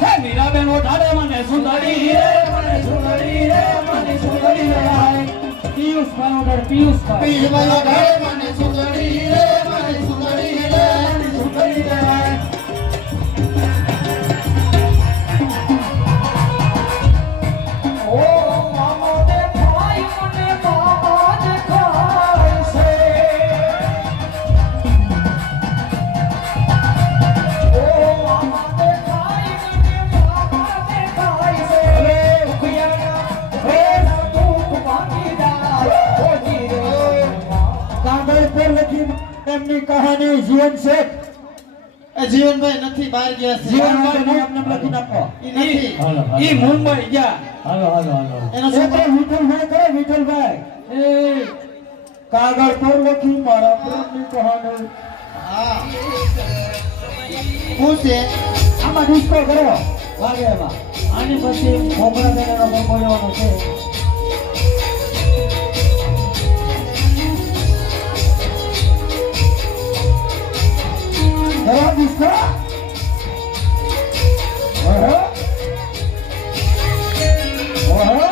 હે મીરાબેન ઓઢાડે મને સુંદરી રે, મને સુંદરી રે, મને સુંદરી રે હાય. પિયુષભાઈ ઓઢાડે પિયુષભાઈ. પીરભાઈ ઓઢાડે મને સુંદરી રે મને સુંદરી રે મને સુંદરી રે ઓ મામો દેખાય મને મામા દેખાય છે. ઓ મામા દેખાય મને મામા દેખાય છે. ભુખિયાના ભેના દુઃખ ભાંગી જાય. ઓજી રે કાગળ પર લખી એમની કહાની જીવન છે. જીવનભાઈ નથી બહાર ગયા છે જીવનભાઈ નામ લખી નાખો. ઈ નથી ઈ મુંબઈ ગયા. એનો એ છોકરો તો વિઠ્ઠલભાઈ કરે વિઠ્ઠલભાઈ. એ કાગળ પર લખી મારા પ્રેમની કહાની. હા શું છે આમાં ડિસ્કો કરો વાગે એમાં. આની પછી ભોગડા દેવાનો બોલવાનો છે. જરા ડિસ્કો. ઓહો ઓહો.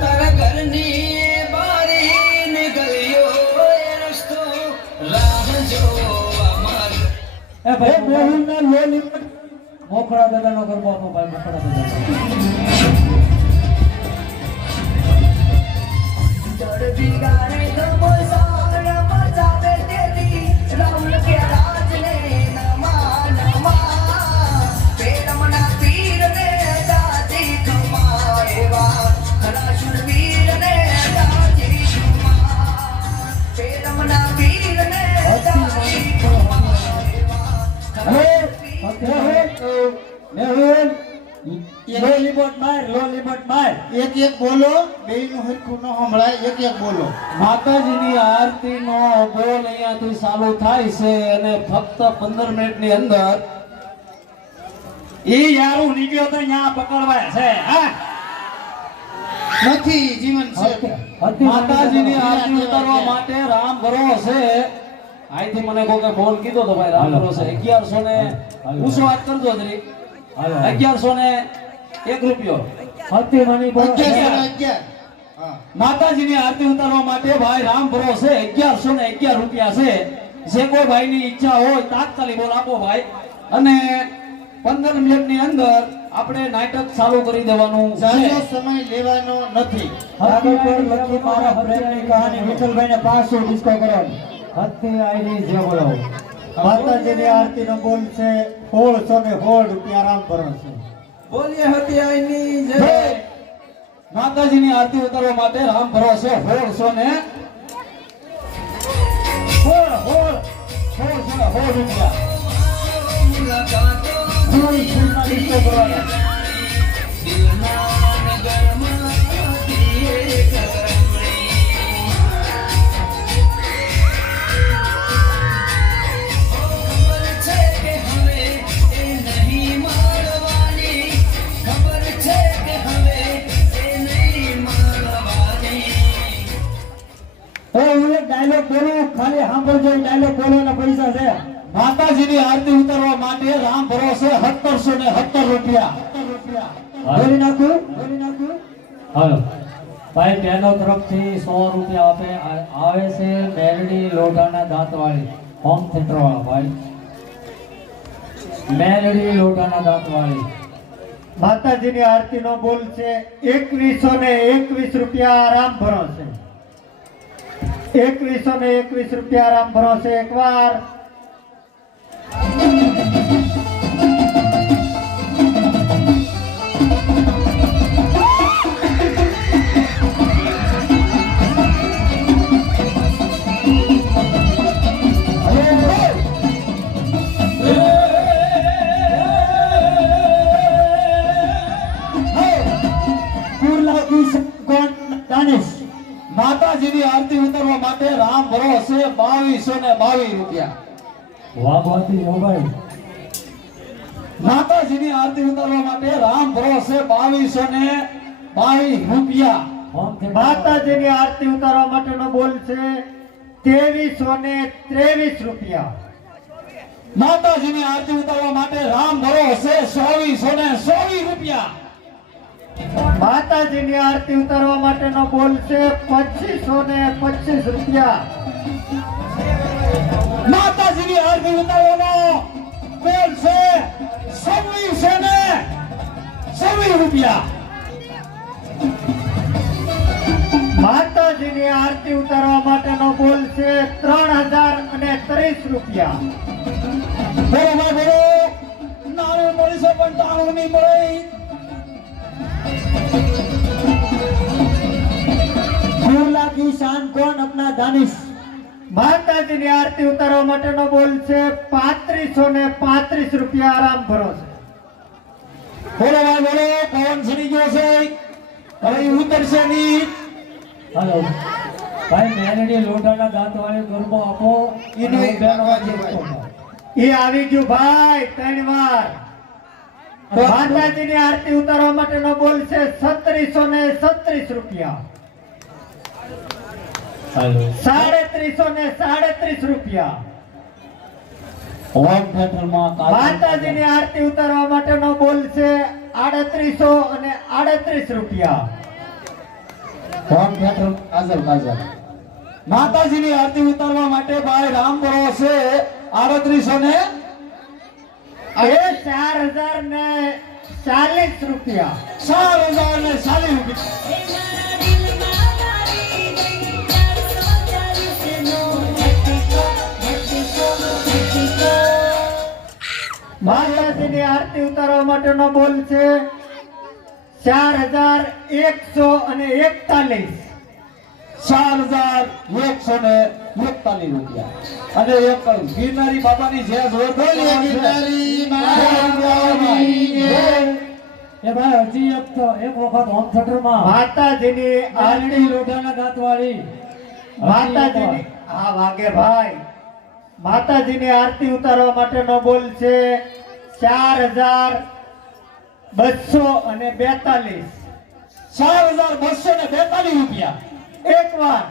તારા ઘરની બારી ને ગલીઓ એ રસ્તો રાહ જોવા માર એ ભાઈ મેહુલના લોલી મોખડા દાદાનો ગરબો આપો ભાઈ મોખડા દાદા. ચડતી ગાને ગમો સાગર મચાવે તેરી રામ કે રાજ ને નમા નમા પેરમના પીર ને દાદી ખમા એવા ખરા શુરવીર ને દાદી ખમા પેરમના પીર ને દાદી ખમા એવા મેહુલ લોલીબોટ માર લોલીબોટ માર. એક એક બોલો બેયનું હરખું ન સંભળાય એક એક બોલો માતાજીની આરતીનો બોલ અહીંયાથી ચાલુ થાય છે અને ફક્ત 15 મિનિટની અંદર ઈ યારું નીકળ્યો તો ન્યા પકડવાય છે. હા નથી જીવન છે માતાજીની આરતી ઉતારવા માટે રામ ભરો છે. અહીંથી મને કોકે બોલ કીધો તો ભાઈ રામ ભરો છે 1100 ને પૂછો વાત કરજો જરી. 1100 ને 1 રૂપિયો. હત્તી મની બોલ. 1111 હા માતાજીની આરતી ઉતારવા માટે ભાઈ રામ ભરો છે 1111 રૂપિયા છે. જે કોઈ ભાઈની ઈચ્છા હોય તાત્કાલિક બોલ આપો ભાઈ. અને 15 મિનિટની અંદર આપણે નાટક ચાલુ કરી દેવાનું જાજો છે. સમય લેવાનો નથી કાગળ પર લખી મારા પ્રેમની કહાની. વિઠ્ઠલભાઈને 500 ડિસ્કો કરો. હત્તી આઈની જે બોલો. માતાજીની આરતીનો બોલ છે 1616 રૂપિયા રામ ભરો છે. બોલીએ હતી આઈની જય. માતાજીની આરતી ઉતારવા માટે રામ ભરો છે 1616 રૂપિયા. મુલાકાતો ફૂલના ડિસ્કો કરવાના. દિલના નગરમાં દિયે કરમણી ખબર છે કે હવે એ નહીં મારવાની ખબર છે કે હવે એ નહીં મારવાની હું એક ડાયલોગ બોલું ખાલી સાંભળજો. એ ડાયલોગ બોલવાના પૈસા છે. માતાજીની આરતી ઉતારવા માટે રામ ભરો છે 1717 રૂપિયા. બોલી નાખું હાલો ભાઈ બહેનો તરફથી 100 રૂપિયા આવે છે. મેલડી લોઢાના દાંતવાળી હોમ થિયેટર વાળા ભાઈ. મેલડી લોઢાના દાંતવાળી. માતાજીની આરતીનો બોલ છે 2121 રૂપિયા રામ ભરો છે. 2121 રૂપિયા રામ ભરો છે. એકવાર માતાજીની આરતી ઉતારવા માટે રામ ભરોસે 2222 રૂપિયા. વાહ બાતી મોબાઈલ માતાજીની આરતી ઉતારવા માટે રામ ભરોસે 2222 રૂપિયા. માતાજીની આરતી ઉતારવા માટેનો બોલ છે 2323 રૂપિયા. માતાજીની આરતી ઉતારવા માટે રામ ભરોસે 2424 રૂપિયા. માતાજીની આરતી ઉતારવા માટેનો બોલ છે 2525 રૂપિયા. માતાજીની આરતી ઉતારવાનો બોલ છે 2626 રૂપિયા. માતાજીની આરતી ઉતારવા માટેનો બોલ છે 3030 રૂપિયા. બોલો ભાઈ બોલો. નાનું મળીશો પણ તાણું નહીં મળે. कुर्ला की शान कौन अपना दानिश માતાજીની આરતી ઉતારવા માટેનો બોલ છે 3535 રૂપિયા. આરામ ભરોસે. બોલો ભાઈ બોલો. પવન સરી ગયો છે, હવે ઈ ઉતરશે નહીં. हेलो भाई मेलडी लोटाना दांत वाले गरबो आपो ઈનો એક એ આવી ગયું ભાઈ 3 વાર. માતાજીની આરતી ઉતારવા માટેનો બોલ છે 3636 રૂપિયા. हेलो 3337 રૂપિયા. होम थिएटर में માતાજીની આરતી ઉતારવા માટેનો બોલ છે 3838 રૂપિયા. होम थिएटर काजल काजल માતાજીની આરતી ઉતારવા માટે ભાઈ રામ ભરોસે 3840 એ 4040 રૂપિયા. 4040 રૂપિયા. માતાજીની આરતી ઉતારવા માટેનો બોલ છે 4141 4141 રૂપિયા. અને એક ગિરનારી બાબાની જે જોર ए भाई हजी एक तो एक वक्त होम थिएटर में માતાજીની मेलडी આરતી लोटाना दांत वाली માતાજીની આ વાગે ભાઈ માતાજીની આરતી ઉતારવા માટેનો બોલ છે 4242 4242 રૂપિયા. એકવાર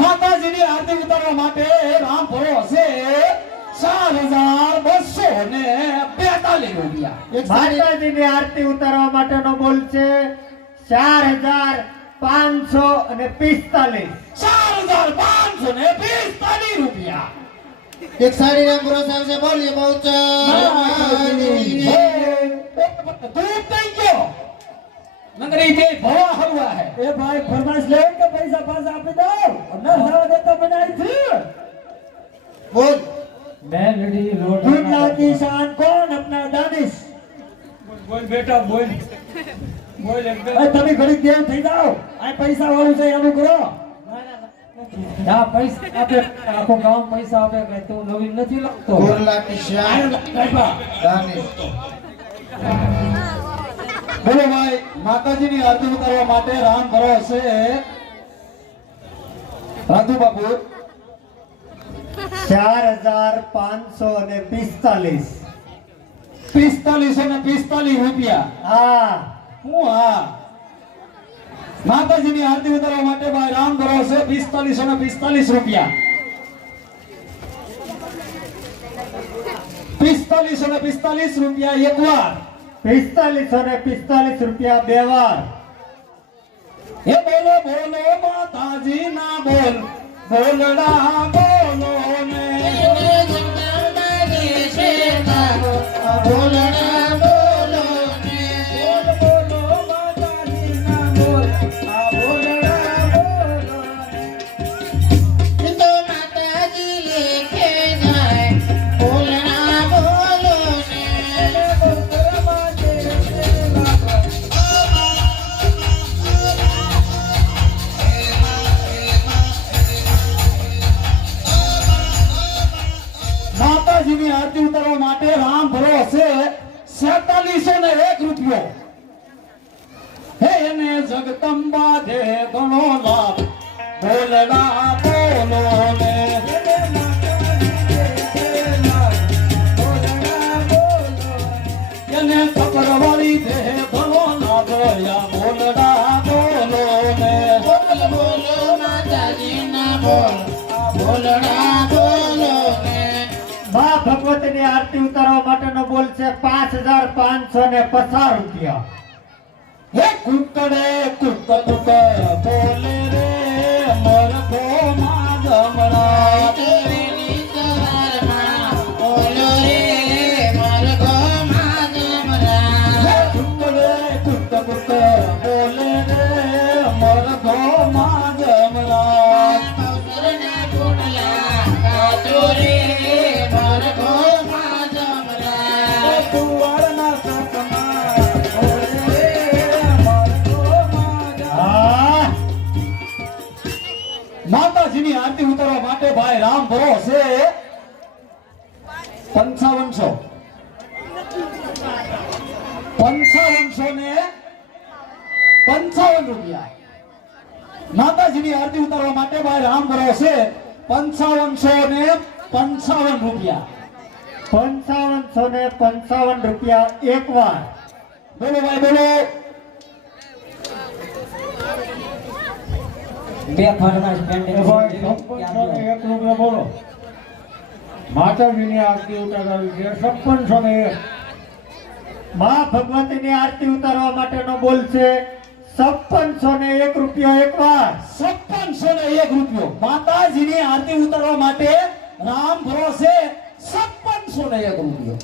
માતાજીની આરતી ઉતારવા માટે રામ ભરોસે 4242 રૂપિયા. માતાજીની આરતી ઉતારવા માટેનો બોલ છે 4545 4545 રૂપિયા. એક સાડી રામ ભરોસે આવશે. બોલીએ માતાજી. ધૂપ થઈ ગયો. નગરી જે ભવા હરવા હે. ए भाई फरमाइश ले के पैसा पास आपी दो न सारा देता बनाई थी બોલ. मेलडी लोटाना की शान कौन अपना दानिश બોલ બેટા બોલ બોલ એકદમ ए તમે ઘડી દેવ થઈ જાઓ આ પૈસા વાળું છે એનું કરો ના પૈસા આપે આખો ગામ પૈસા આપે કે તું નવીન નથી લાગતો કુર્લા કી શાન દાનિશ. બોલો ભાઈ માતાજીની આરતી ઉતારવા માટે રામ ભરોસે રાધુ બાપુ 4545 4545 રૂપિયા. હા હું હા માતાજીની આરતી ઉતારવા માટે ભાઈ રામ ભરોસે 4545 રૂપિયા. 4545 રૂપિયા એક વાર. 4545 રૂપિયા બે વાર. હે બોલો બોલો માતાજી ના બોલ બોલડા બોલો ને બોલણા બોલો ને. બોલ બોલો માતાજી ના બોલ આ બોલડા બોલો ને. તો માતાજી લેખે જાય. બોલણા બોલો ને. માતાજીની આરતી ઉતારવા માટે રામ ભરોસે 4701 રૂપિયો. હે એને જગદંબા દે ઘણો લાભ બોલડા બોલો ને એને ખબર વાળી દે ભલો ના ગયા બોલડા બોલો ને બોલ બોલો માતાજીના બોલ બોલડા બોલો ને માં ભગવતીની આરતી ઉતારવા માટેનો બોલ છે 5550 રૂપિયા. હે કુકડે કુક કુક બોલે રે મરઘો માં જમરા તેની સવારમાં બોલો રે મરઘો માં જમરા કુકડે કુક કુક બોલે રે મરઘો માં જમરા પૌસરના કુંડલા કાચો રે મરઘો માં જમરા કુંવરના સપના બોલે રે મરઘો માં જમરા. હા માતાજીની આરતી ઉતારવા માટે ભાઈ રામ ભરોસે 5500 ને 55 રૂપિયા. માતાજીની આરતી ઉતારવા માટે ભાઈ રામ ભરોસે 5500 ને 55 રૂપિયા. 5555 રૂપિયા એકવાર. બોલો ભાઈ બોલો. બે ફરમાશ પેન્ડિંગ એ ભાઈ 5601 રૂપિયા બોલો. માતાજીની આરતી ઉતારવી છે 5601. માં ભગવતીની આરતી ઉતારવા માટેનો બોલ છે 5601 રૂપિયા એકવાર. 5601 રૂપિયો. માતાજીની આરતી ઉતારવા માટે રામ ભરોસે 5601 રૂપિયો.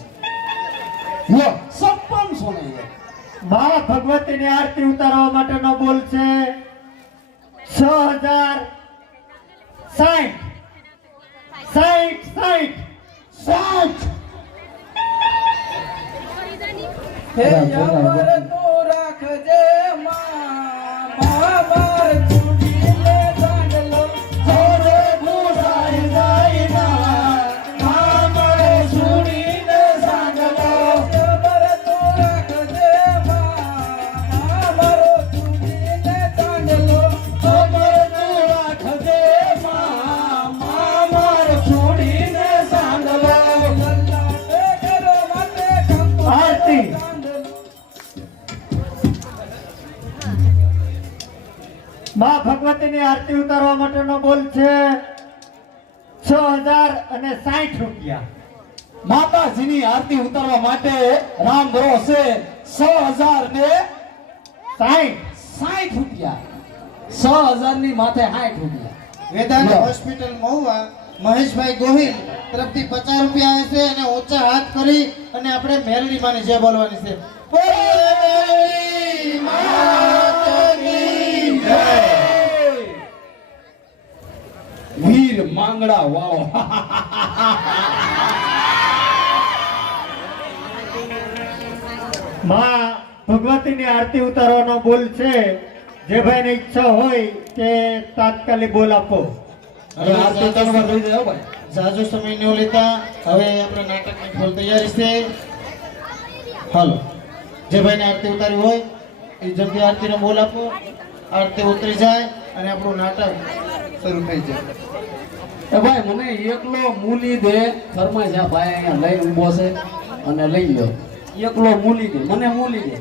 લો 5601. માં ભગવતીની આરતી ઉતારવા માટેનો બોલ છે 6060 60 સાત. હે અમર તું રાખજે માં માર ચૂડીને સાંડલો થોડે ભૂસાઈ જાય ના મામરે સુડીને સાંગલો. અમર તું રાખજે માં મારો ચૂડીને સાંડલો અમર તું રાખજે માં મામર સુડીને સાંગલો. લલ્લાટે કરો માતે કંકુ આરતી. માં ભગવતીની આરતી ઉતારવા માટેનો બોલ છે 6060 રૂપિયા. માતાજીની આરતી ઉતારવા માટે રામ ભરોસે 6000 ને 60 રૂપિયા. 6000 ની માથે 60 રૂપિયા. વેદાંત લો. હોસ્પિટલ મહુવા મહેશભાઈ ગોહિલ તરફથી 50 રૂપિયા આવે છે અને ઊંચા હાથ કરી અને આપણે મેલડી માની જય બોલવાની છે. બોલે માતાજી જય. વીર માંગડા વાવ. માં ભગવતીની આરતી ઉતારવાનો બોલ છે જે ભાઈને ઈચ્છા હોય તે તાત્કાલિક બોલ આપો. હવે આરતી કરવા થઈ જાય હો ભાઈ. જાજો સમય ન લેતા હવે આપણે નાટકની ફૂલ તૈયારી છે. હાલો જે ભાઈને આરતી ઉતારી હોય એ જલ્દી આરતીનો બોલ આપો. આરતી ઉતરી જાય અને આપણું નાટક શરૂ થઈ જાય. એ ભાઈ મને એકલો મૂલી દે ફરમાઈશ આ ભાઈ અહીંયા લઈ ઊભો છે અને લઈ લો. એકલો મૂલી દે, મને મૂલી દે.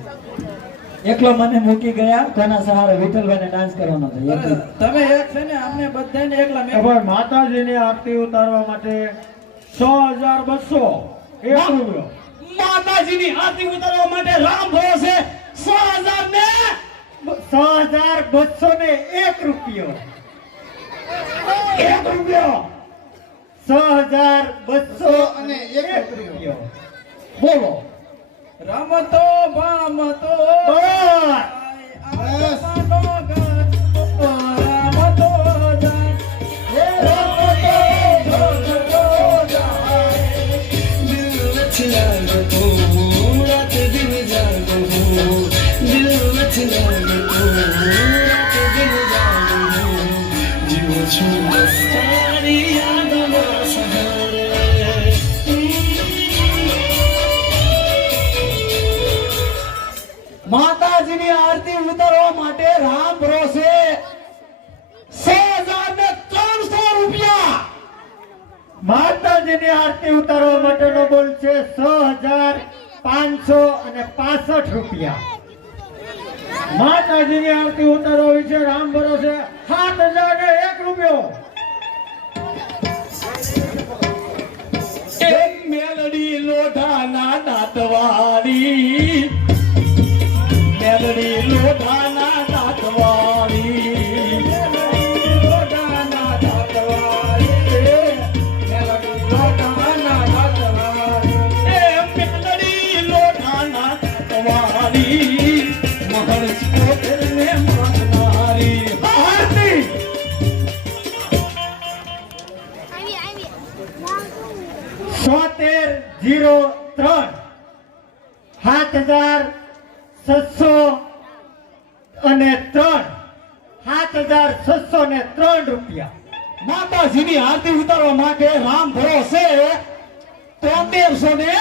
એકલો મને મૂકી ગયા ઘણા સહારે વિઠ્ઠલભાઈને ડાન્સ કરવાનો હતો. તમે એક છે ને અમને બધાને એકલા એ ભાઈ માતાજીની આરતી ઉતારવા માટે 6201 રૂપિયો. માતાજીની આરતી ઉતારવા માટે રામ ભરોસે 6000 ને 6201 રૂપિયો. 1 રૂપિયો. 6201 રૂપિયો. બોલો. રમતો ભમતો બસ. આસમાનો ગરબો રમતો જાય હે રમતો ગરબો જાય દિલ નથી લાગતો રાત દિન જાગો દિલ નથી લાગતો રાત દિન જાગો જીવો છું બસ તારી યાદોના સહારે માતાજીની આરતી ઉતારવા માટે રામ ભરોસે 6000 ને માતાજીની આરતી ઉતારવા માટેનો બોલ છે 6,565 રૂપિયા. માતાજીની આરતી ઉતારવા વિશે રામ ભરોસે 7,001 રૂપિયો. એ મેલડી લોઢાના દાંતવાળી, મેલડી લોઢાના દાંતવાળી, મેલડી લોઢાના દાંતવાળી, મેલડી લોઢાના દાંતવાળી, એ મેલડી લોઢાના દાંતવાળી, મહર્ષિ કોતરને માનનારી. આરતી 7303 7,603 રૂપિયા. માતાજીની આરતી ઉતારવા માટે રામ ભરોસે 7303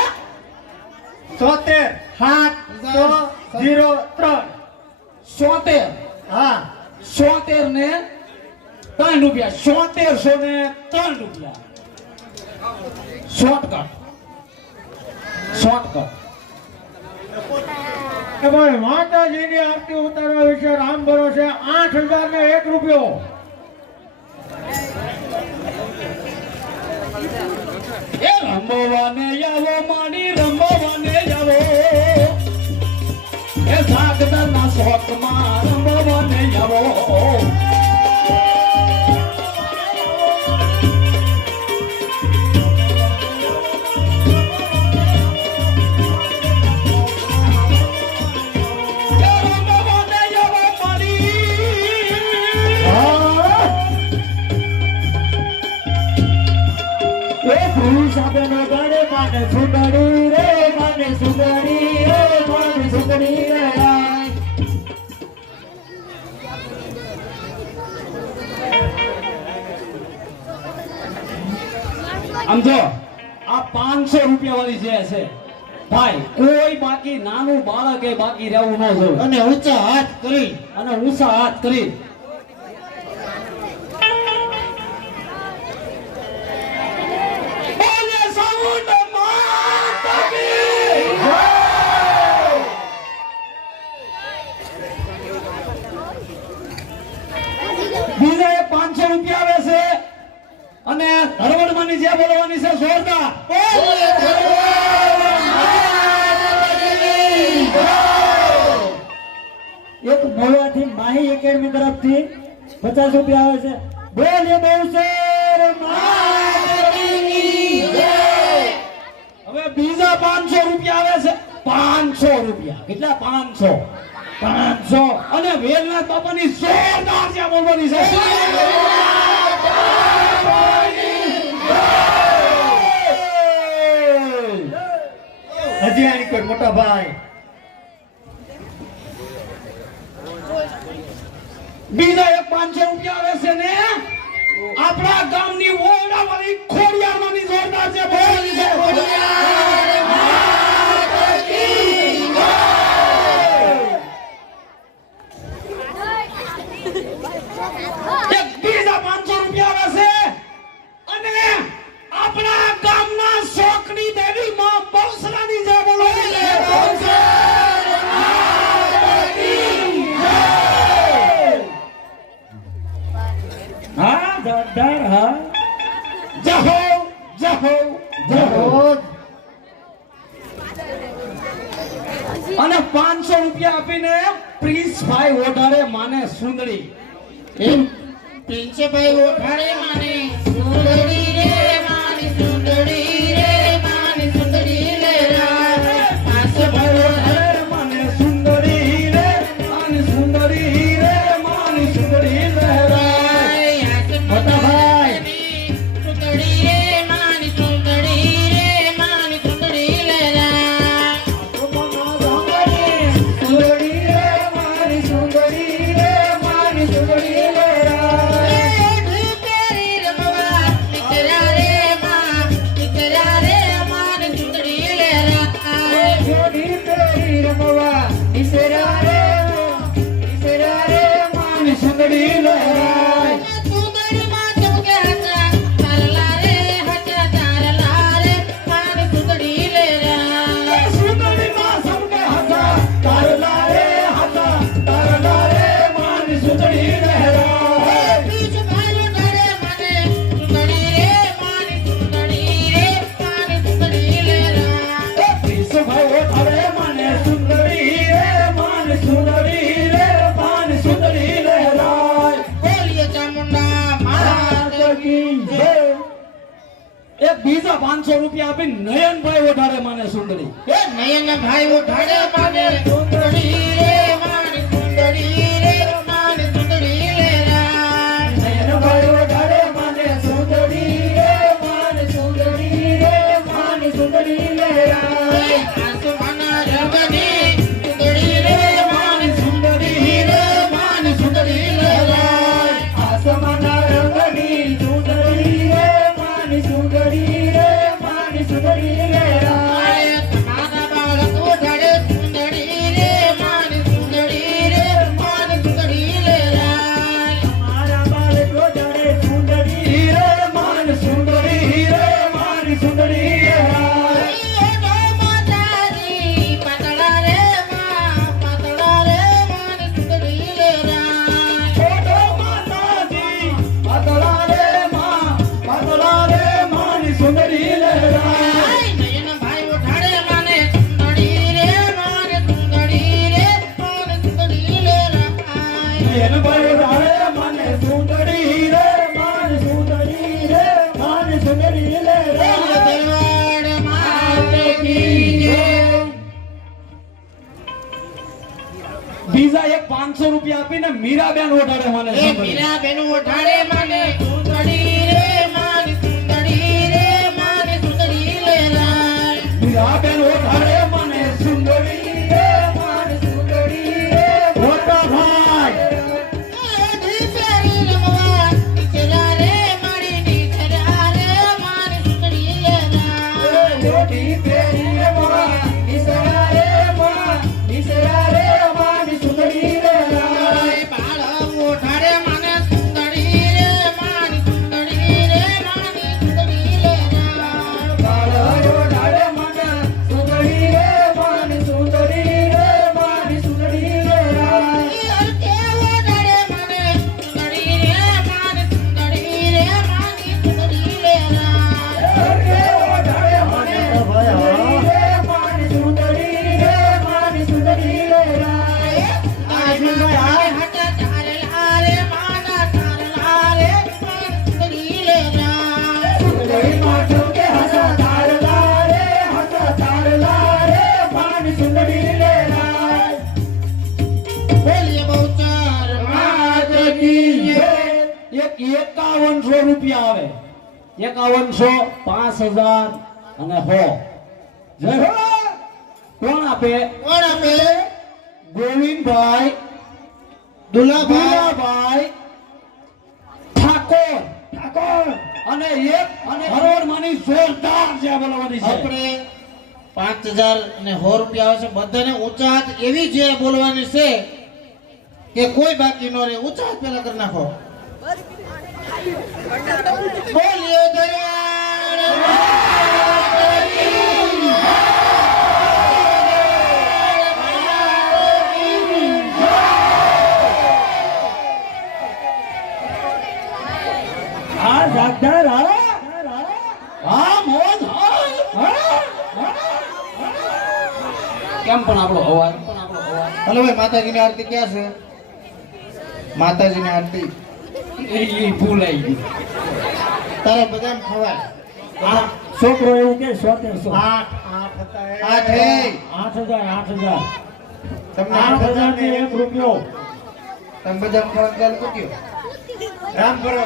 73,703 73 હા 73 ને 3 રૂપિયા, 7303 રૂપિયા. શોર્ટકટ કે ભાઈ માતાજીની આરતી ઉતારવા વિશે રામ ભરોસે 8,001 રૂપિયો. એ રંબવાને આવો માની, રંબવાને આવો, એ જાગદાના શોખમાં રંબવાને આવો. સુંદરી રે માને સુંદરી રે માને સુંદરી રે. આમ જો આ 500 રૂપિયા વાળી જે છે ભાઈ, કોઈ બાકી નાનું બાળક એ બાકી રહેવું ન જોઈએ. અને ઊંચા હાથ કરી અને ઊંચા હાથ કરી બીજા એક 500 રૂપિયા આવે છે અને ધરવડમાંની જે બોલવાની છે જોરદાર. એક મોવાથી માહી એકેડમી તરફથી 50 રૂપિયા આવે છે. બોલીએ બહુસર માતાની જય. હવે બીજા 500 રૂપિયા આવે છે. 500 રૂપિયા કેટલા? 500 અને વેલનાથ બાપાની જોરદાર જે બોલવાની છે. હજી આની કોઈ મોટા ભાઈ બીજા એક 500 રૂપિયા આવે છે ને આપણા ગામની ઓરડાવાળી ખોડિયારમાંની જોરદાર જે બોલવાની છે. એક બીજા 500 રૂપિયા આવે છે અને આપણા ગામના શોકની દેવી માં બહુસરાની જે બોલવાની છે. હા જોરદાર. હા જહો જહો જહો. અને 500 રૂપિયા આપીને પ્રિન્સભાઈ ઓઢારે માને સુંદરી. પ્રિન્સભાઈ ઓઠાડે માને સુંદરી રે માની સુંદરી રે માની સુંદરી રે પ્રિન્સભાઈ ઓઠાડે માને સુંદરી રે માને સુંદરી રે માને સુંદરી રે. મોટા ભાઈ સુંદરી રે માની સુંદરી રે માની સુંદરી રે સુંદરી રે મારી સુંદરી રે મારી સુંદરી રે. તેરી રમવા માતા કી જય. એક બીજા 500 રૂપિયા આપીને નયનભાઈ વધારે માને સુંદરી. એ નયન ભાઈ ઉઠાડે માને સુંદરી રે મારી સુંદરી રે મારી સુંદરી રે રાય. નયનભાઈ વધારે માને સુંદરી રે મારી સુંદરી રે મારી સુંદરી રે રાય. આસમાના રંગની સુંદરી રે મારી સુંદરી રે મારી સુંદરી રે રાય. આસમાના રંગની સુંદરી રે મારી સુંદરી રે મારી સુંદરી રે રાય. તમારા બાળક ઉઠાડે સુંદરી રે મારી સુંદરી રે મારી સુંદરી રે રાય. મારા બાળકો જાણે સુંદરી રે મારી સુંદરી રે મારી સુંદરી રે રાય. માતાજી પાતળા રે પાતળા રે મારી સુંદરી રે રાય. ઓડો માતાજી પાતળા રે મારી સુંદરી રે રાય. નયન ભાઈ ઉઠાડે માને સુંદરી રે મારી સુંદરી રે મારી સુંદરી રે રાય. નયનભાઈ વધારે મને સુંદરી રે મારી સુંદરી રે મારી સુંદરી રે રાય. દરવાડ માતા કી જય. બીજા એક 500 રૂપિયા આપીને મીરાબેન વધારે માને એ સુંદરી. મીરા બેન ઉઠાડે માને સુંદરી રે મારી સુંદરી રે મારી સુંદરી રે રાય. મીરાબેન વધારે મને સુંદરી રે મારી સુંદરી રે મોટા ભાઈ. ધી પ્યારી રમવા નીચરા રે મારી નીચરા રે મારી સુંદરી રે રાય. મોટી પેરી રે માં નિસરા રે મારી સુંદરી રે રાય. બાળક ઉઠાડે માને સુંદરી રે મારી સુંદરી રે મારી સુંદરી રે રાય. બાળકો ડાળે મને સુંદરી રે મારી સુંદરી રે મારી સુંદરી રે રાય. કેવો ડરે મને સુંદરી રે મારી સુંદરી રે મારી સુંદરી રે રાય. કેવો ડાળે મને સુંદરી રે મારી સુંદરી રે મારી સુંદરી રે રાય. આજે હટ ચારલા રે માના ચારલા રે મારી સુંદરી રે રાય. સુંદરી માથો કે હસા તારલા રે મારી સુંદરી રે રાય. બોલીએ બહુચર માતા કી જય. એક 5100 રૂપિયા આવે. 5100, 5000 અને 100. જય હો. કોણ આપે? કોણ આપે? ગોવિંદભાઈ દુલાભાઈ ઠાકોર. ઠાકોર અને હરોળમાંની જોરદાર છે આ બોલવાની છે. આપણે 5000 અને 100 રૂપિયા આવે છે. બધાને ઊંચા હાથ એવી જે બોલવાની છે કે કોઈ બાકી ન રહે. ઊંચા હાથ પેલા કરી નાખો. બોલીએ આ જાગદાર હા મોજ કેમ પણ આપણો અવાજ હલો ભાઈ, માતાજીની આરતી ક્યાં છે? માતાજીની આરતી એ ભૂલાઈ ગયું. તારા બધાને ખવાય. છોકરો એવું કે 7700 આઠ હે. 8000 તમને 8000 ને 1 રૂપિયો તમે બધા ખોરાક ચાલુ કરી દો. રામ ભરો.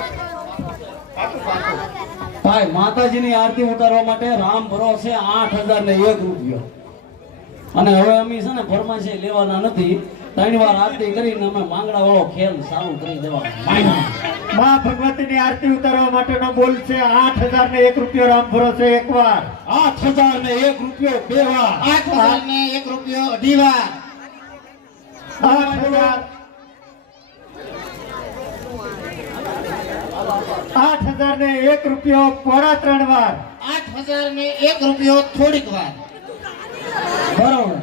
ભાઈ માતાજીની આરતી ઉતારવા માટે રામ ભરોસે 8001 રૂપિયો. અને હવે અમે છે ને ફરમાઈશે લેવાના નથી. 3 વાર આરતી કરીને અમે માંગડા વાળો ખેલ ચાલુ કરી દેવાનો. માં ભગવતીની આરતી ઉતારવા માટેનો બોલ છે 8000 ને 1 રૂપિયો રામ ભરોસે એકવાર. 8001 રૂપિયો 2 વાર. 8000 ને 1 રૂપિયો 2 વાર. 8000 ને 1 રૂપિયો પોણા 3 વાર. 8000 ને 1 રૂપિયો થોડીક વાર. બરોબર.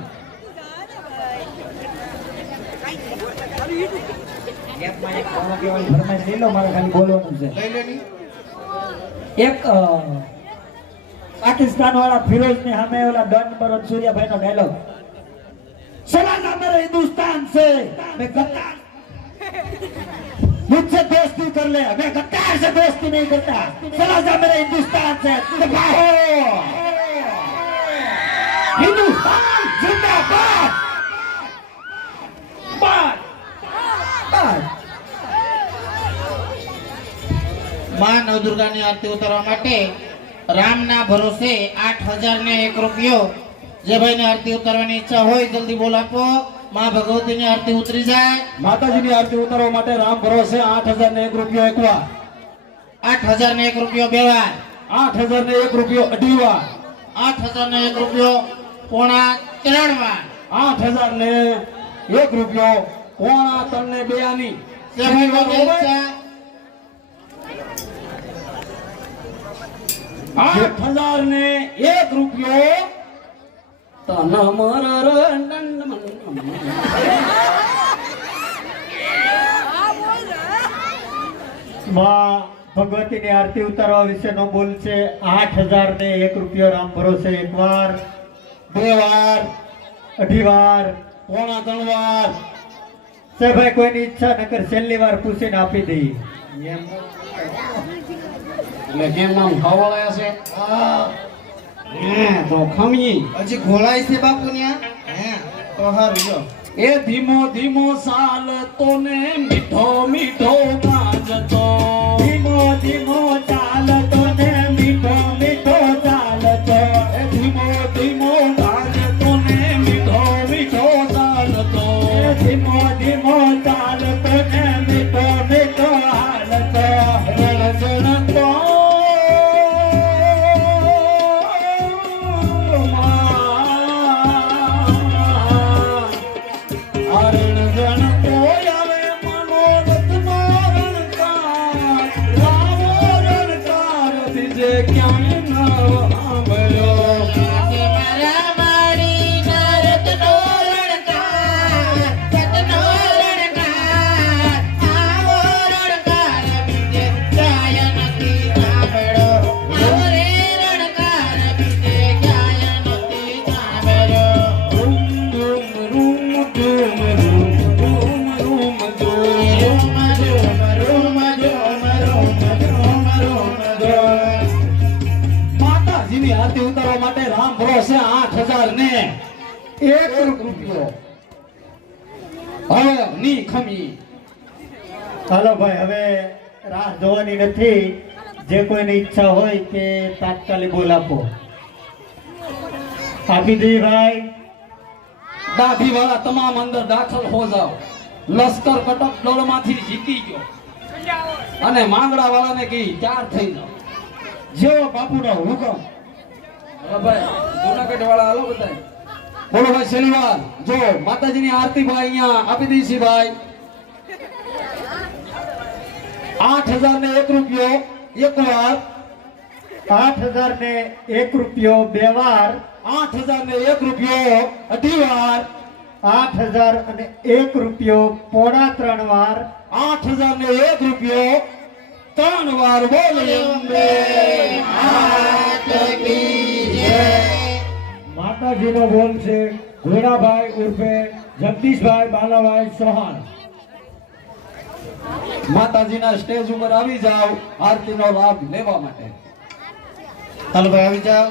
ફરમાઈશ લઈ લો, મારે ખાલી બોલવાનું છે. લઈ લેની. એક પાકિસ્તાન વાળા ફિરોજ ની સામે ઓલા ડન બરોડ સૂર્યાભાઈ નો ડાયલોગ, सलाना मेरे हिंदुस्तान से मैं गद्दार मुझसे दोस्ती कर ले, मैं गद्दार से दोस्ती नहीं करता, चला जा मेरे हिंदुस्तान से, दफा हो। हिंदुस्तान जिंदाबाद। बात માં નવદુર્ગાની આરતી ઉતારવા માટે રામના ભરોસે 8001 રૂપિયો જે ભાઈને આરતી ઉતારવાની ઈચ્છા હોય જલ્દી બોલ આપો માં ભગવતીની આરતી ઉતરી જાય માતાજીની આરતી ઉતારવા માટે રામ ભરોસે 8001 રૂપિયો એકવાર, 8001 રૂપિયો બે વાર, 8001 રૂપિયો અઢી વાર, 8001 રૂપિયો પોણા ત્રણ વાર, 8001 રૂપિયો પોણા ત્રણ ને બે આની જે ભાઈ કોઈની ઈચ્છા 8001 રૂપિયો માં ભગવતીની આરતી ઉતારવા વિશેનો બોલ છે 8001 રૂપિયો રામ ભરોસે એકવાર, બે વાર, અઢી વાર, પોણા ત્રણ વાર. છે ભાઈ કોઈની ઈચ્છા નકર છેલ્લી વાર પૂછીને આપી દઈ. એટલે કેમ નામ ખાવાળા છે તો ખમી હજી ઘોળાય છે બાપુની હે તો હારું જો એ ધીમો ધીમો ચાલતો ને મીઠો મીઠો ગાજતો, ધીમો ધીમો ચાલતો ને મીઠો મીઠો ચાલતો, એ ધીમો ધીમો ગાજતો ને મીઠો મીઠો ચાલતો, ધીમો ધીમો ચાલતો ને મીઠો મીઠો હાલતો, રણજણતો આરતી ઉતારવા માટે રામ ભરોસે 8001 રૂપિયો હવે ની ખમી. હાલો ભાઈ હવે રાહ જોવાની નથી. જે કોઈની ઈચ્છા હોય કે તાત્કાલિક બોલ આપો. આપી દઈએ ભાઈ. દાઢી વાળા તમામ અંદર દાખલ હો જાઓ. લશ્કર કટક દળમાંથી જીતી ગયો અને માંગડા વાળાને કી ચાર થઈ જાઓ. જેવો બાપુનો હુકમ. હવે ભાઈ જૂનાગઢ વાળા હાલો બધા બોલો ભાઈ શનિવાર જો માતાજીની આરતી ભાઈ અહીંયા આપી દઈશી ભાઈ 8001 રૂપિયો એક વાર, 8001 રૂપિયો બે વાર, 8001 રૂપિયો અઢી વાર, 8001 રૂપિયો પોણા ત્રણ વાર, 8001 રૂપિયો ત્રણ વાર. બોલીએ અંબે માત કી જય. માતાજીનો બોલ છે ઘોડાભાઈ ઉર્ફે જગદીશભાઈ બાલાભાઈ ચૌહાણ. માતાજીના સ્ટેજ ઉપર આવી જાવ આરતીનો લાભ લેવા માટે. હાલો ભાઈ આવી જાઓ.